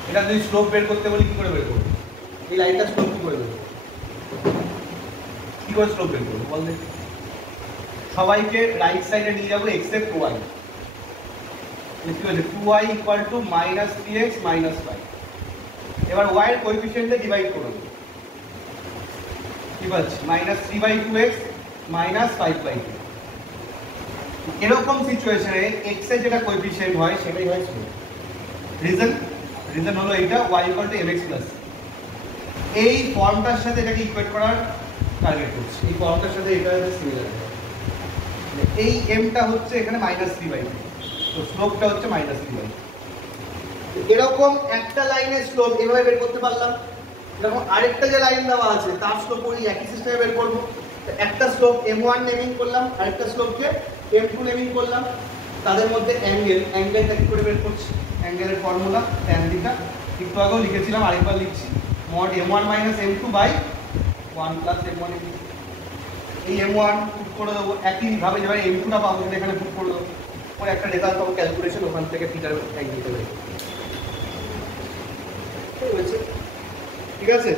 এটা যদি স্লোপ বের করতে বলি কি করে বের করবো? এই লাইনটা স্লোপ কি করে বের করবো? কি করে স্লোপ বের করবো বল দেখি? সবাইকে রাইট সাইডে নিয়ে যাবো এক্সেপ্ট y। কি হচ্ছে? 2y = -3x - 5। এবার y এর কোএফিসিয়েন্টে ডিভাইড করব। কি বলছি? -3/2x - 5/2। এরকম সিচুয়েশনে x এর যেটা কোএফিসিয়েন্ট হয় সেটাই হয় স্লোপ। রিজন হলো এইটা, y = mx+। এই ফর্মটার সাথে এটাকে ইকুয়েট করার টার্গেট করছি। এই ফর্মটার সাথে এটা সিমিলার। এই m টা হচ্ছে এখানে -3/2, তো স্লোপটা হচ্ছে -3/2। এরকম একটা লাইনের স্লোপ এভাবে বের করতে পারলাম। এরকম আরেকটা যে লাইন দেওয়া আছে তার স্লোপ ওই একই সিস্টেমে বের করব। একটা স্লোপ m1 নেমিং করলাম, আরেকটা স্লোপকে m2 নেমিং করলাম। তাদের মধ্যে অ্যাঙ্গেলটা কি করে বের করছি? অ্যাঙ্গেলের ফর্মুলা tan θ, একটু আগেও লিখেছিলাম, আরেকবার লিখছি, mod m1 - m2 / 1 + m1 m2। এই m1 পুট করে দেবো, একইভাবে যেভাবে m2 টা পাবো সেটা এখানে পুট করে দেবো, পরে একটা রেজাল্ট পাবো ক্যালকুলেশন, ওখান থেকে থিটার অ্যাঙ্গেল পেয়ে যাবে। ঠিক আছে,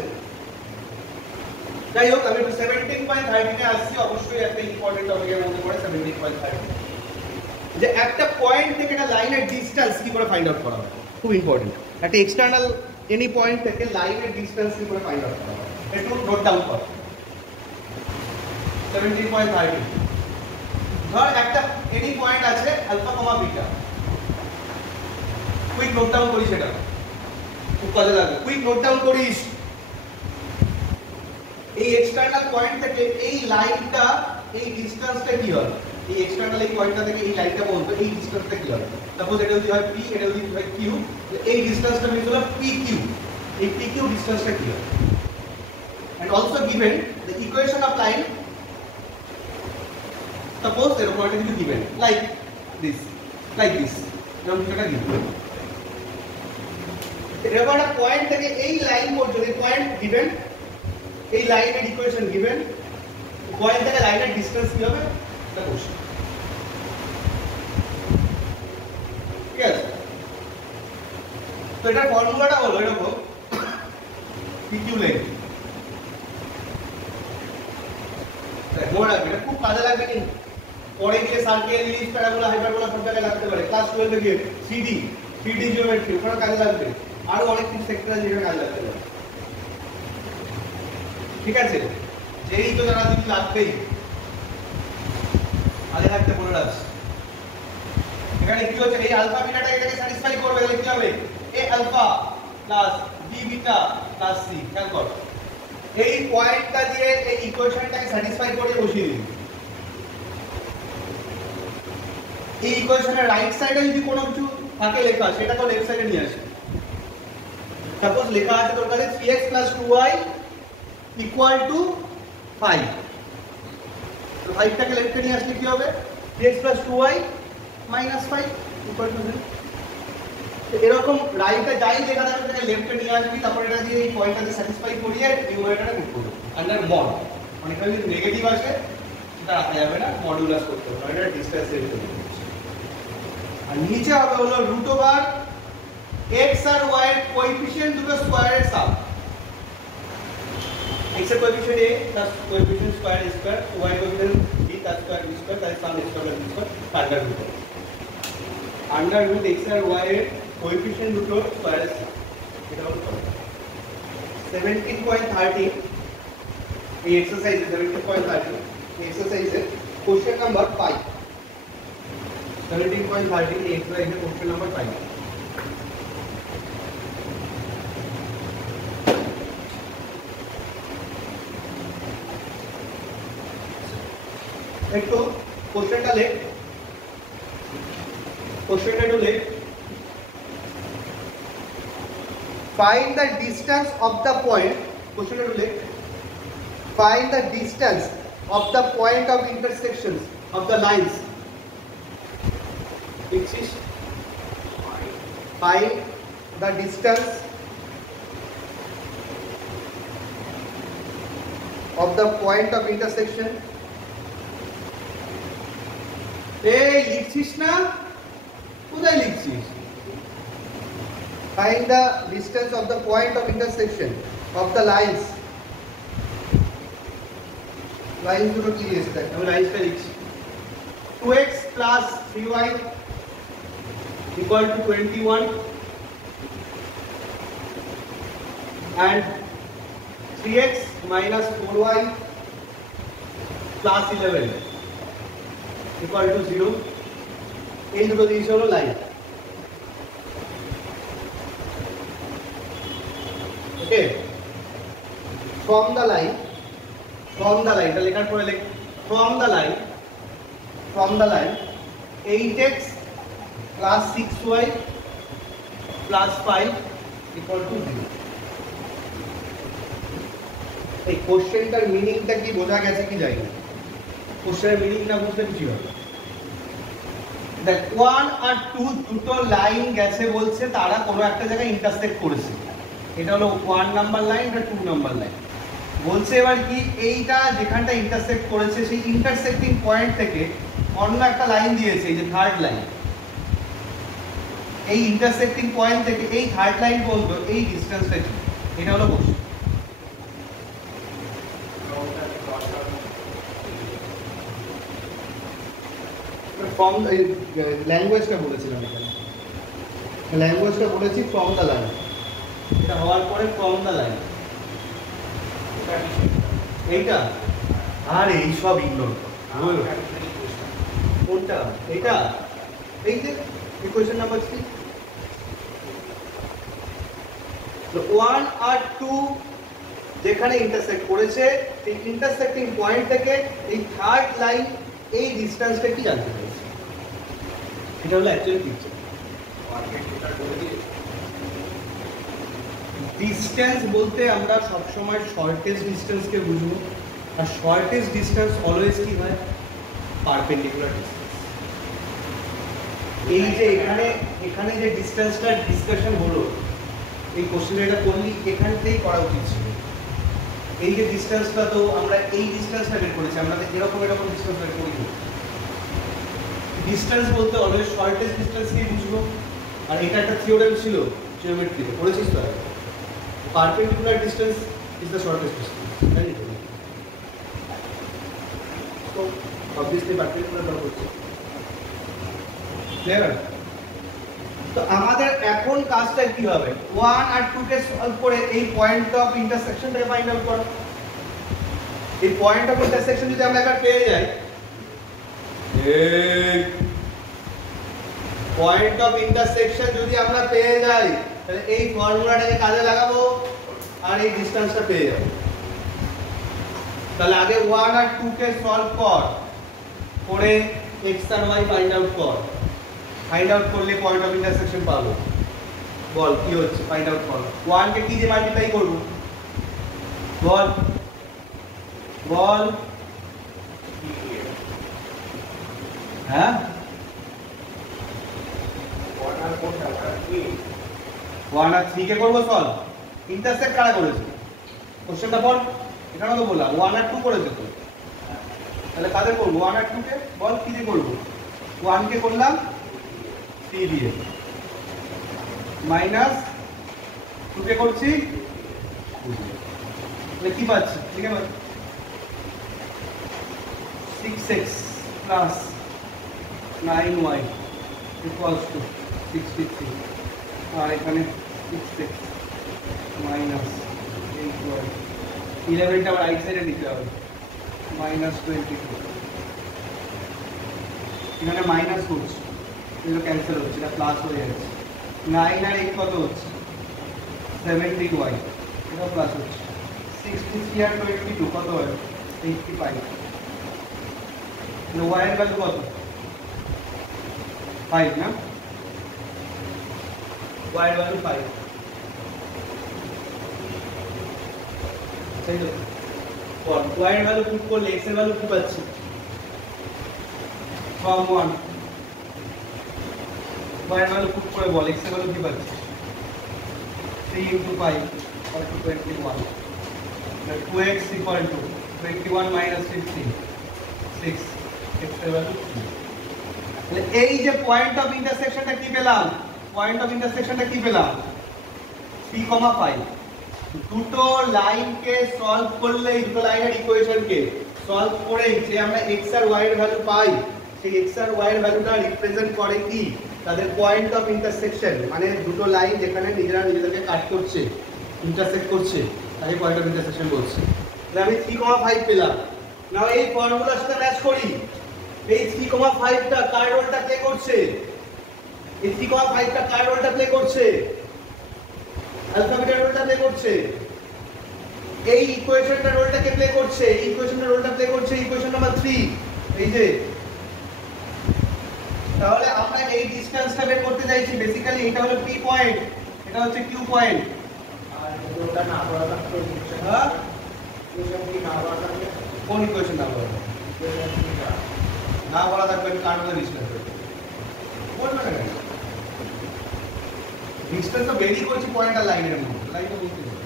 যাই হোক আমি 17.13 এ আসছি। অবশ্যই একটা ইম্পর্টেন্ট টপিকের মধ্যে পড়ে 17.13, যে একটা পয়েন্ট থেকে একটা লাইনের ডিসটেন্স কি করে ফাইন্ড আউট করা হয়, খুব ইম্পর্টেন্ট। একটা এক্সটার্নাল এনি পয়েন্ট থেকে লাইনের ডিসটেন্স কি করে ফাইন্ড আউট করা হয়, একটু নোট ডাউন কর। 17.13, ধর একটা এনি পয়েন্ট আছে alpha, beta. Quick note down করিস, এটা খুব কাজে লাগবে। কুইক নোট ডাউন করিস। এই এক্সটার্নাল পয়েন্ট থেকে এই লাইনটা, এই ডিসটেন্সটা কি হয়? এই এক্সটার্নাল এই পয়েন্টটা থেকে এই লাইনটা বলতো, এই ডিসটেন্সটা কি হবে? সাপোজ এটা যদি হয় p, এটা যদি হয় q, এই ডিসটেন্সটা মিনস হলো pq। এই pq ডিসটেন্সটা কি হবে? and also given the equation of line, suppose এরকম একটা কিছু given like this এরকম একটা given। এরকম একটা পয়েন্ট থেকে এই লাইন পর্যন্ত, এই পয়েন্ট given, এই লাইনের ইকুয়েশন given, পয়েন্ট থেকে লাইনের ডিসটেন্স কি হবে এটা কোশ্চেন। ঠিক আছে, তো এটার ফর্মুলাটা হলো এরকম, PQ লেন্থ। মনে রাখবে, এটা খুব কাজে লাগবে, কিন্তু পরে গিয়ে সার্কেল, ইলিপস, প্যারাবোলা, হাইপারবোলা সব জায়গায় লাগতে পারে। ক্লাস 12 এ গিয়ে 3D জিওমেট্রি ওখানে কাজে লাগবে, আরো অনেক কিছু সেক্টর আছে যেখানে কাজে লাগতে পারে। ঠিক আছে, যেই তো যারা যদি লাগবেই, আগে থাকতে বলে রাখছি। এখানে কি হচ্ছে? এই আলফা বিটাটা এটাকে স্যাটিসফাই করবে, তাহলে কি হবে? a alpha plus b beta plus c। খেয়াল কর, এই পয়েন্টটা দিয়ে এই ইকুয়েশনটাকে স্যাটিসফাই করে বসিয়ে দিই। এই ইকুয়েশনের রাইট সাইডে যদি কোনো কিছু থাকে লেখা, সেটা তো লেফট সাইডে নিয়ে আসে। সাপোজ লেখা আছে তোর কাছে 3x + 2y = 5, তো 5 টাকে লেফটে নিয়ে আসলে কি হবে? 3x + 2y - 5 = 0। এরকম রাইটে যাই লেখা থাকবে তাকে লেফটে নিয়ে আসবি, তারপর এটা দিয়ে এই পয়েন্টটাকে স্যাটিসফাই করিয়ে নিউমারেটরে পুট করব আন্ডার মড। অনেকটা যদি নেগেটিভ আসে সেটা রাখা যাবে না, মডুলাস করতে হবে, এটা ডিসটেন্স এর ভিতরে। আর নিচে হবে হলো √ওভার x আর y এর কোএফিসিয়েন্ট দুটো স্কয়ারের সাম। x এর কোএফিসিয়েন্ট a তার coefficient square a square, y এর কোএফিসিয়েন্ট b তার স্কয়ার b স্কয়ার, তার sum a square b square under √x আর y এর কোএফিসিয়েন্ট দুটো স্কয়ারের সাম। এটা হলো 17.13 এই এক্সারসাইজ 17.13 এই এক্সারসাইজের কোশ্চেন নাম্বার 5। 17.13 এই এক্সারসাইজের কোশ্চেন নাম্বার 5। একটু কোশ্চেনটা লেখ, কোশ্চেনটা একটু লেখ। Find the distance of the point, কোশ্চেনটা একটু লেখ। Find the distance of the point of intersections of the lines লিখছিস find the distance of the point of intersection. এই লিখছিস না, কোথায় লিখছিস? Find the distance of the point of intersection of the lines. Lines দুটো কি দিয়েছে দেখ, আমি লাইনটা লিখছি। 2x plus 3y equal to 21 and 3x minus 4y plus 11 equal to 0. এই দুটো জিনিস হলো line. Okay, from the line এটা লেখার পরে লেখ from the line 8x plus 6y plus 5 equal to 0. এই কোশ্চেনটার মিনিংটা কি বোঝা গেছে কি জানি না, কোশ্চেনের মিনিং না বুঝতে কিছু হবে। দেখ 1 আর 2 দুটো লাইন গেছে বলছে তারা কোনো একটা জায়গায় ইন্টারসেক্ট করেছে, এটা হলো 1 নাম্বার লাইন, এটা 2 নাম্বার লাইন। বলছে এবার কি এইটা যেখানটা ইন্টারসেক্ট করেছে সেই ইন্টারসেক্টিং পয়েন্ট থেকে অন্য একটা লাইন দিয়েছে, এই যে থার্ড লাইন, এই ইন্টারসেক্টিং পয়েন্ট থেকে এই থার্ড লাইন পর্যন্ত এই ডিসটেন্সটা কি, এটা হলো কোশ্চেন। ফ্রম ল্যাঙ্গুয়েজটা বলেছিলাম এখানে, ল্যাঙ্গুয়েজটা বলেছি ফ্রম দ্য লাইন, এটা হওয়ার পরে ফ্রম দ্য লাইন এইটা, আর এই সব ইগনোর কোনটা, এইটা এই যে ইকুয়েশন নাম্বার 3। তো 1 আর 2 যেখানে ইন্টারসেক্ট করেছে সেই ইন্টারসেক্টিং পয়েন্ট থেকে এই থার্ড লাইন এই ডিসটেন্সটা কি জানতে পেরেছে, এটা হলো অ্যাকচুয়ালি পিকচার। ডিসটেন্স বলতে আমরা সবসময় শর্টেস্ট ডিসটেন্সকে বুঝবো, আর শর্টেস্ট ডিসটেন্স অলওয়েজ কি হয়, পারপেন্ডিকুলার ডিসটেন্স। এই যে এখানে যে ডিসটেন্সটা ডিসকাশন হলো, এই কোশ্চেন এটা করলি এখান থেকেই করা উচিত ছিল। এই যে ডিসটেন্সটা, তো আমরা এই ডিসটেন্সটা বের করেছি, আমরা এরকম ডিসটেন্স বের করি। ডিসটেন্স বলতে অলওয়েজ শর্টেস্ট ডিসটেন্সকেই বুঝবো, আর এটা একটা থিওরেম ছিল জিওমেট্রিতে, পড়েছিস তো? Perpendicular distance is the shortest distance, তাই না? তো অবভিয়াসলি পারপেন্ডিকুলার ড্র করছে, ক্লিয়ার? তো আমাদের এখন কাজটা কি হবে, 1 আর 2 কে সলভ করে এই পয়েন্ট অফ ইন্টারসেকশনটাকে ফাইন্ড আউট করো। এই পয়েন্ট অফ ইন্টারসেকশন যদি আমরা একবার পেয়ে যাই, পয়েন্ট অফ ইন্টারসেকশন যদি আমরা পেয়ে যাই, তাহলে এই ফর্মুলাটাকে কাজে লাগাবো আর এই ডিসটেন্সটা পেয়ে যাবো। তাহলে আগে 1 আর 2 কে সলভ করে x আর y ফাইন্ড আউট কর, ফাইন্ড আউট করলে পয়েন্ট অফ ইন্টারসেকশন পাবো। বল কি হচ্ছে, ফাইন্ড আউট কর। 1 কে কি দিয়ে মাল্টিপ্লাই করব, বল বল হ্যাঁ, 1 আর 3 কে করবো সলভ। ইন্টারসেক্ট কারা করেছে কোশ্চেনটা বল, এখানে তো বললাম 1 আর 2 করেছে তো, তাহলে কাদের করবো, 1 আর 2 কে বল কি দিয়ে করবো। 1 কে করলাম 3 দিয়ে, মাইনাস 2 কে করছি 2 দিয়ে, তাহলে কি পাচ্ছি, ঠিক আছে 6x plus 9y equals to 63, আর এখানে 6x minus 8y, 11টা আবার রাইট সাইডে নিতে হবে, minus 22, এখানে মাইনাস হচ্ছে, এগুলো ক্যান্সেল হচ্ছে, এটা প্লাস হয়ে যাচ্ছে। 9 আর 8 কত হচ্ছে, 17y, এটা প্লাস হচ্ছে। 63 আর 22 কত হয়, 85, y এর ভ্যালু কত, 5 না, y এর ভ্যালু 5, তাই তো? y এর ভ্যালু পুট করলে x এর ভ্যালু কি পাচ্ছি, from 1 y এর ভ্যালু পুট করে বল, x এর ভ্যালু কি পাচ্ছিস? 3 × pi = 21, 2x = 21 - 15, 6, x এর ভ্যালু 3। তাহলে এই যে পয়েন্ট অফ ইন্টারসেকশনটা কি পেলাম? পয়েন্ট অফ ইন্টারসেকশনটা কি পেলাম? 3,5। দুটো লাইনকে সলভ করলে, দুটো লাইনের ইকুয়েশনকে সলভ করে যে আমরা x আর y এর ভ্যালু পাই, সেই x আর y এর ভ্যালুটা রিপ্রেজেন্ট করে কি? তাদের পয়েন্ট অফ ইন্টারসেকশন, মানে দুটো লাইন যেখানে নিজেরা নিজেদেরকে কাট করছে, ইন্টারসেক্ট করছে, তাই পয়েন্ট অফ ইন্টারসেকশন বলছে। তাহলে আমি 3,5 পেলাম। নাও এই ফর্মুলার সাথে ম্যাচ করি। এই 3,5টা কার রোলটা প্লে করছে? এই 3,5টা কার রোলটা প্লে করছে? অ্যালফাবেটের রোলটা প্লে করছে। এই ইকুয়েশনটার রোলটাকে প্লে করছে। এই ইকুয়েশনটার রোলটা প্লে করছে ইকুয়েশন নাম্বার 3। এই যে, তাহলে আমরা এই ডিসটেন্সটা বের করতে চাইছি। বেসিক্যালি এটা হলো p পয়েন্ট, এটা হচ্ছে q পয়েন্ট। আর ওটা না বলা থাকলে হ্যাঁ, ইকুয়েশন কি না বলা থাকলে কোন ইকুয়েশন না বলা? না বলা থাকবে কার মধ্যে ডিসটেন্স বলবে না কেন? ডিসটেন্স তো বেরিয়ে করছি পয়েন্ট আর লাইনের মধ্যে, লাইন তো বুঝতে হবে।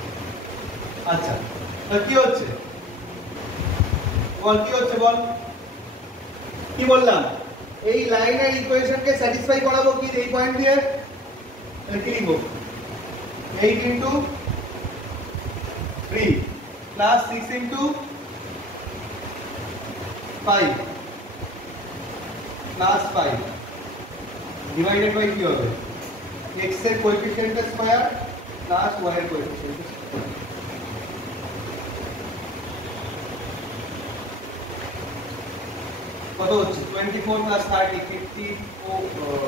আচ্ছা, তাহলে কি হচ্ছে বল, কি হচ্ছে বল? কি বললাম? এই লাইনের ইকুয়েশনকে স্যাটিসফাই করাবো কি এই পয়েন্ট দিয়ে? কি লিখবো? 8 × 3 + 6 × 5 + 5 ডিভাইডেড বাই কি হবে? x এর কোএফিসিয়েন্টের স্কয়ার প্লাস y এর কোএফিসিয়েন্টের স্কয়ার। কত হচ্ছে? 24 + 30 54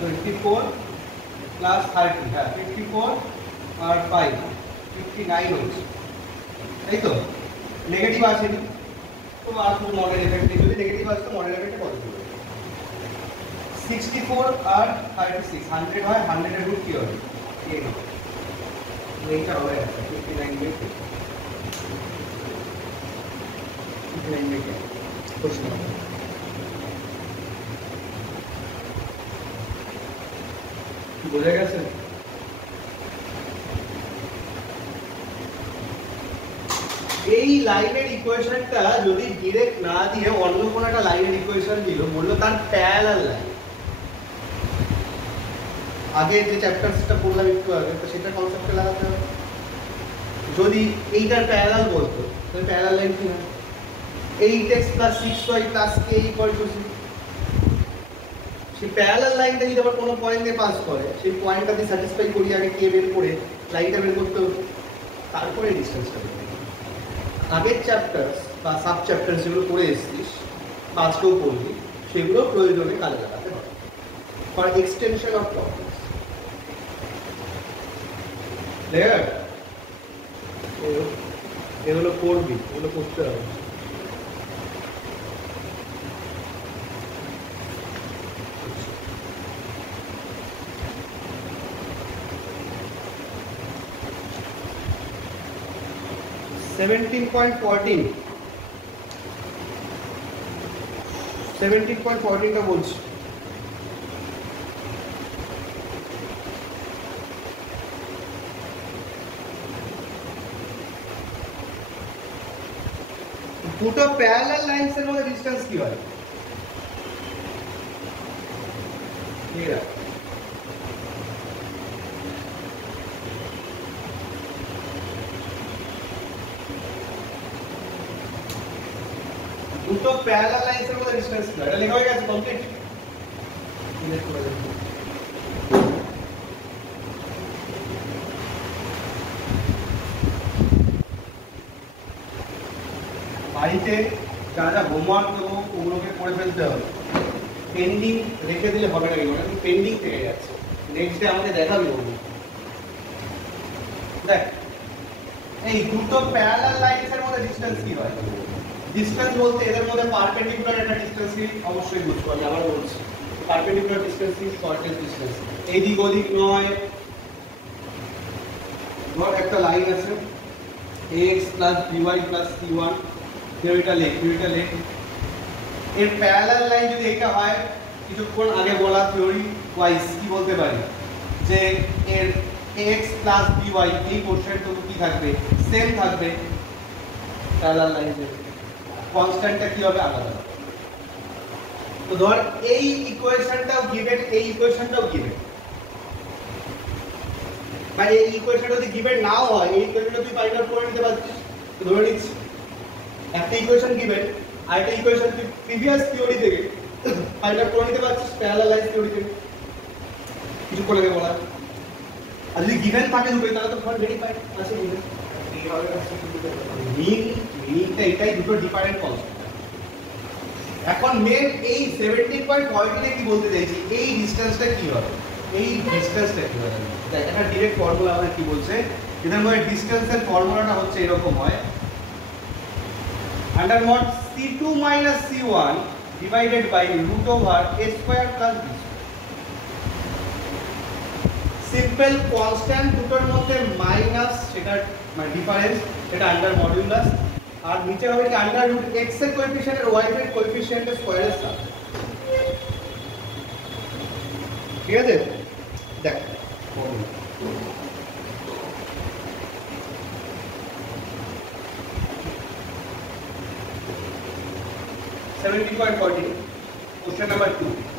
24 + 30, হ্যাঁ 54 আর 5 59 হচ্ছে, তাই তো? নেগেটিভ আসেনি তো আর কোনো মডেল এফেক্ট নেই। যদি নেগেটিভ আসতো মডেল এফেক্টে পজিটিভ হবে। 64 আর 36 100 হয়, 100 এর রুট কি হবে? 10 হবে। এইটা হবে 59/10। 59/10 প্রশ্ন। বোঝা গেছে? এই লাইনের ইকুয়েশনটা যদি ডাইরেক্ট না দিয়ে অন্য কোনো একটা লাইনের ইকুয়েশন দিল, বললো তার প্যারালাল লাইন। আগে যে চ্যাপ্টারটা পড়লাম একটু আগে, তো সেটা কনসেপ্টে লাগাতে হবে। যদি এইটার প্যারালাল বলতো তাহলে প্যারালাল লাইন কি হয়? 8x + 6y + k = 0। সেই প্যারালাল লাইনটা যদি আবার কোনো পয়েন্ট দিয়ে পাস করে, সেই পয়েন্টটা দিয়ে স্যাটিসফাই করি আগে কে বের করে লাইনটা বের করতে হতো, তারপরে ডিসটেন্সটা বের করতে। আগের চ্যাপ্টার বা সাব চ্যাপ্টার যেগুলো পড়ে এসেছিস বা আজকেও পড়বি, সেগুলো প্রয়োজনে কাজে লাগাতে হবে for extension of topics. Clear? এগুলো পড়বি, এগুলো পড়তে হবে। সেভেন্টিন পয়েন্ট 14টা বলছি। দুটো প্যারালাল লাইনস এর মধ্যে ডিসটেন্স কি হয়? এরা দুটো প্যারালাল লাইনস এর মধ্যে ডিসটেন্স কি হয়? এটা লেখা হয়ে গেছে কমপ্লিট। বাড়িতে যা যা হোমওয়ার্ক দেবো ওগুলোকে করে ফেলতে হবে। পেন্ডিং রেখে দিলে হবে না, কিন্তু পেন্ডিং থেকে যাচ্ছে, নেক্সট ডে আমাকে দেখাবি ওগুলো। দেখ, এই দুটো প্যারালাল লাইনস এর মধ্যে ডিসটেন্স কি হয়? ডিসটেন্স বলতে এদের মধ্যে পারপেন্ডিকুলার একটা ডিসটেন্স কি অবশ্যই বুঝতে হবে। আবার বলছি, perpendicular distance is shortest distance. এদিক ওদিক নয়। ধর একটা লাইন আছে x + by + c1, এটা লেখ, এটা লেখ। এর প্যারালাল লাইন যদি এটা হয়, কিছুক্ষণ আগে বলা থিওরি ওয়াইজ কি বলতে পারি যে এর x প্লাস by এই কোশ্চেন তো কি থাকবে সেম থাকবে প্যারালাল লাইনে কনস্ট্যান্টটা কি হবে আলাদা তো ধর এই ইকুয়েশনটাও গিভেন এই ইকুয়েশনটাও গিভেন মানে এই ইকুয়েশনটা যদি গিভেন নাও হয় এই ইকুয়েশনটা তুই ফাইন্ড আউট করে নিতে পারছিস তো ধরে নিচ্ছি একটা ইকুয়েশন গিভেন আর একটা ইকুয়েশন তুই প্রিভিয়াস থিওরি থেকে ফাইন্ড আউট করে নিতে পারছিস প্যারালাল লাইন থিওরি থেকে কিছু করে বলা আর যদি গিভেন থাকে দুটোই তাহলে তো ফর ভেরিফাইড আছে গিভেন মিনটা এটাই দুটো ডিফারেন্ট কনসেপ্ট এখন মেন এই 17.14 কি বলতে চাইছি এই ডিসটেন্সটা কি হবে এই ডিসটেন্সটা কি হবে দেখ এটা ডাইরেক্ট ফর্মুলা আমাদের কি বলছে এদের মধ্যে ডিসটেন্সের ফর্মুলাটা হচ্ছে এরকম হয় under mod c2 minus c1 divided by root over a square plus b simple constant দুটোর মধ্যে মাইনাস সেটা মানে ডিফারেন্স এটা আন্ডার মডুলাস আর নিচে হবে কি আন্ডার রুট x এর কোএফিশিয়েন্ট আর y এর কোএফিশিয়েন্টের স্কয়ারের সাথে ঠিক আছে দেখ question number 2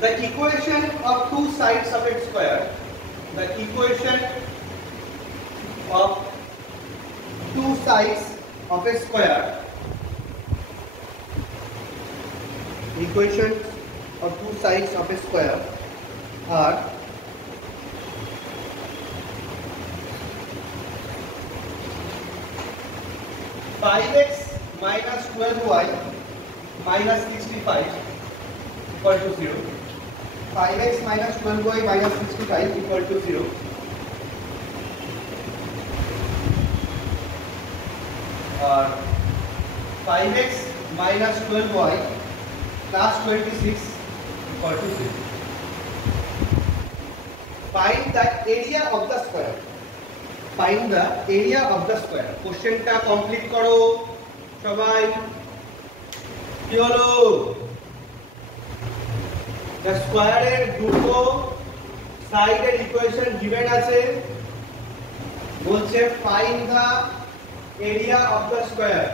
the equation of two sides of a square the equation of two sides of a square equation of two sides of a square are five x minus 12y minus 65 equal to 0 5x minus 12y minus 65 equal to 0 और 5x minus 12y plus 26 equal to 0 find the area of the square find the area of the square question টা complete করো সবাই কি হলো the square এর দুটো সাইডের equation given আছে বলছে find the area of the square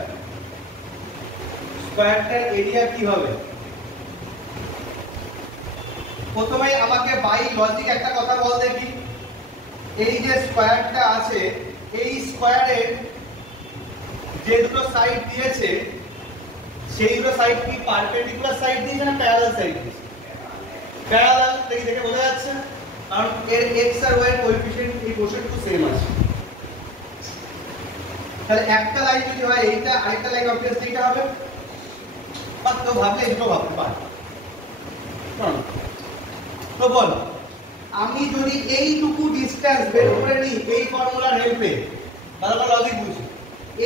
স্কয়ারটার এরিয়া কি হবে প্রথমে আমাকে বাই লজিক একটা কথা বল দেখি এই যে স্কয়ারটা আছে এই স্কয়ারের যে দুটো সাইড দিয়েছে সেই দুটো সাইড কি পারপেন্ডিকুলার সাইড দিয়েছে না প্যারালাল সাইড দিয়েছে প্যারালাল দেখে বোঝা যাচ্ছে কারণ এর x আর y এর কোএফিশিয়েন্ট এই কোশ্চেনটু সেম আছে তাহলে একটা লাইন যদি হয় এইটা আরেকটা লাইন অবভিয়াসলি এটা হবে বাট তো ভাবলে এটাও ভাবতে পারে তো বল আমি যদি এইটুকু ডিসটেন্স বের করে নিই এই ফর্মুলার হেল্পে তাহলে লজিক বুঝি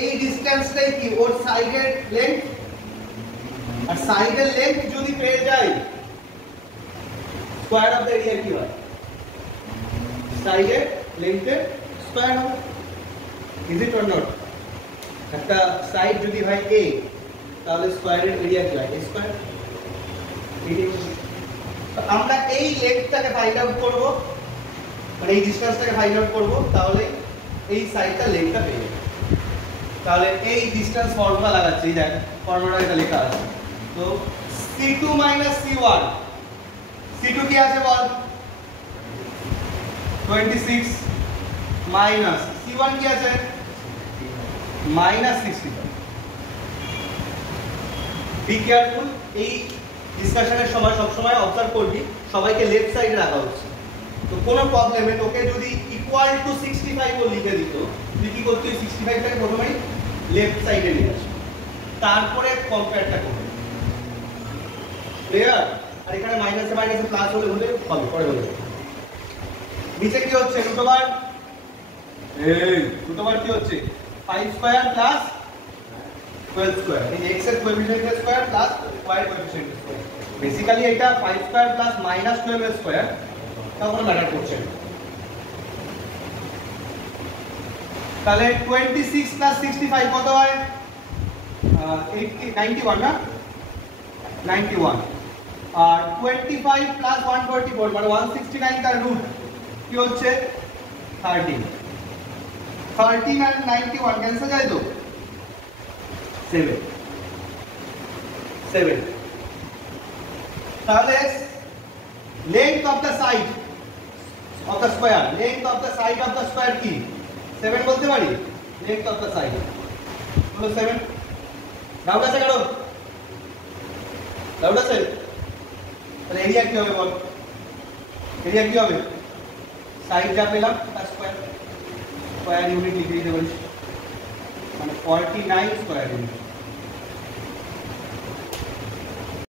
এই ডিসটেন্সটাই কি ওর সাইডের লেন্থ আর সাইডের লেন্থ যদি পেয়ে যাই স্কয়ার অফ দ্য এরিয়া কি হয় সাইডের লেন্থের স্কয়ার হবে ইজ ইট অর নট একটা সাইড যদি হয় a তাহলে স্কয়ারের এরিয়া কি হয় a স্কয়ার তো আমরা এই লেন্থটাকে ফাইন্ড আউট করব মানে এই ডিসটেন্সটাকে ফাইন্ড আউট করব তাহলে এই সাইডটা লেন্থটা পেয়ে যাবে তাহলে এই ডিসটেন্স ফর্মুলা লাগাচ্ছি এই দেখ ফর্মুলাটা এটা লেখা আছে তো c2 c1 c2 কি আছে বল 26 মাইনাস c1 কি আছে -65 বি কেয়ারফুল এই ডিসকাশনের সময় সব সময় অবজার্ভ করবি সবাইকে লেফট সাইডে রাখা হচ্ছে তো কোনো প্রবলেমে তোকে যদি ইকুয়াল টু 65 ও লিখে দিত তুই কি করতে 65 টাকে প্রথমেই লেফট সাইডে নিয়ে আসবি তারপরে কম্পেয়ারটা করবি ক্লিয়ার আর এখানে মাইনাসে মাইনাসে প্লাস হলে হবে পরে বলে নিচে কি হচ্ছে রুটওভার এই রুটওভার কি হচ্ছে 5 স্কয়ার প্লাস 12 স্কয়ার এই x এর কোএফিসিয়েন্ট স্কয়ার প্লাস y এর কোএফিসিয়েন্ট স্কয়ার বেসিক্যালি এটা 5 স্কয়ার প্লাস মাইনাস 12 স্কয়ার তা কোনো ম্যাটার করছে না তাহলে 26 প্লাস 65 কত হয় 91 না 91 আর 25 প্লাস 144 মানে 169 তার রুট কি হচ্ছে 13 13 আর 91 ক্যান্সেল যায় তো 7 তাহলে length of the side of the square length of the side of the square কি 7 বলতে পারি length of the side হলো 7 ডাউট আছে কারো ডাউট আছে তাহলে এরিয়া কি হবে বল এরিয়া কি হবে সাইড যা পেলাম তার স্কয়ার ইউনিট লিখে দিতে পারিস মানে 49 স্কয়ার ইউনিট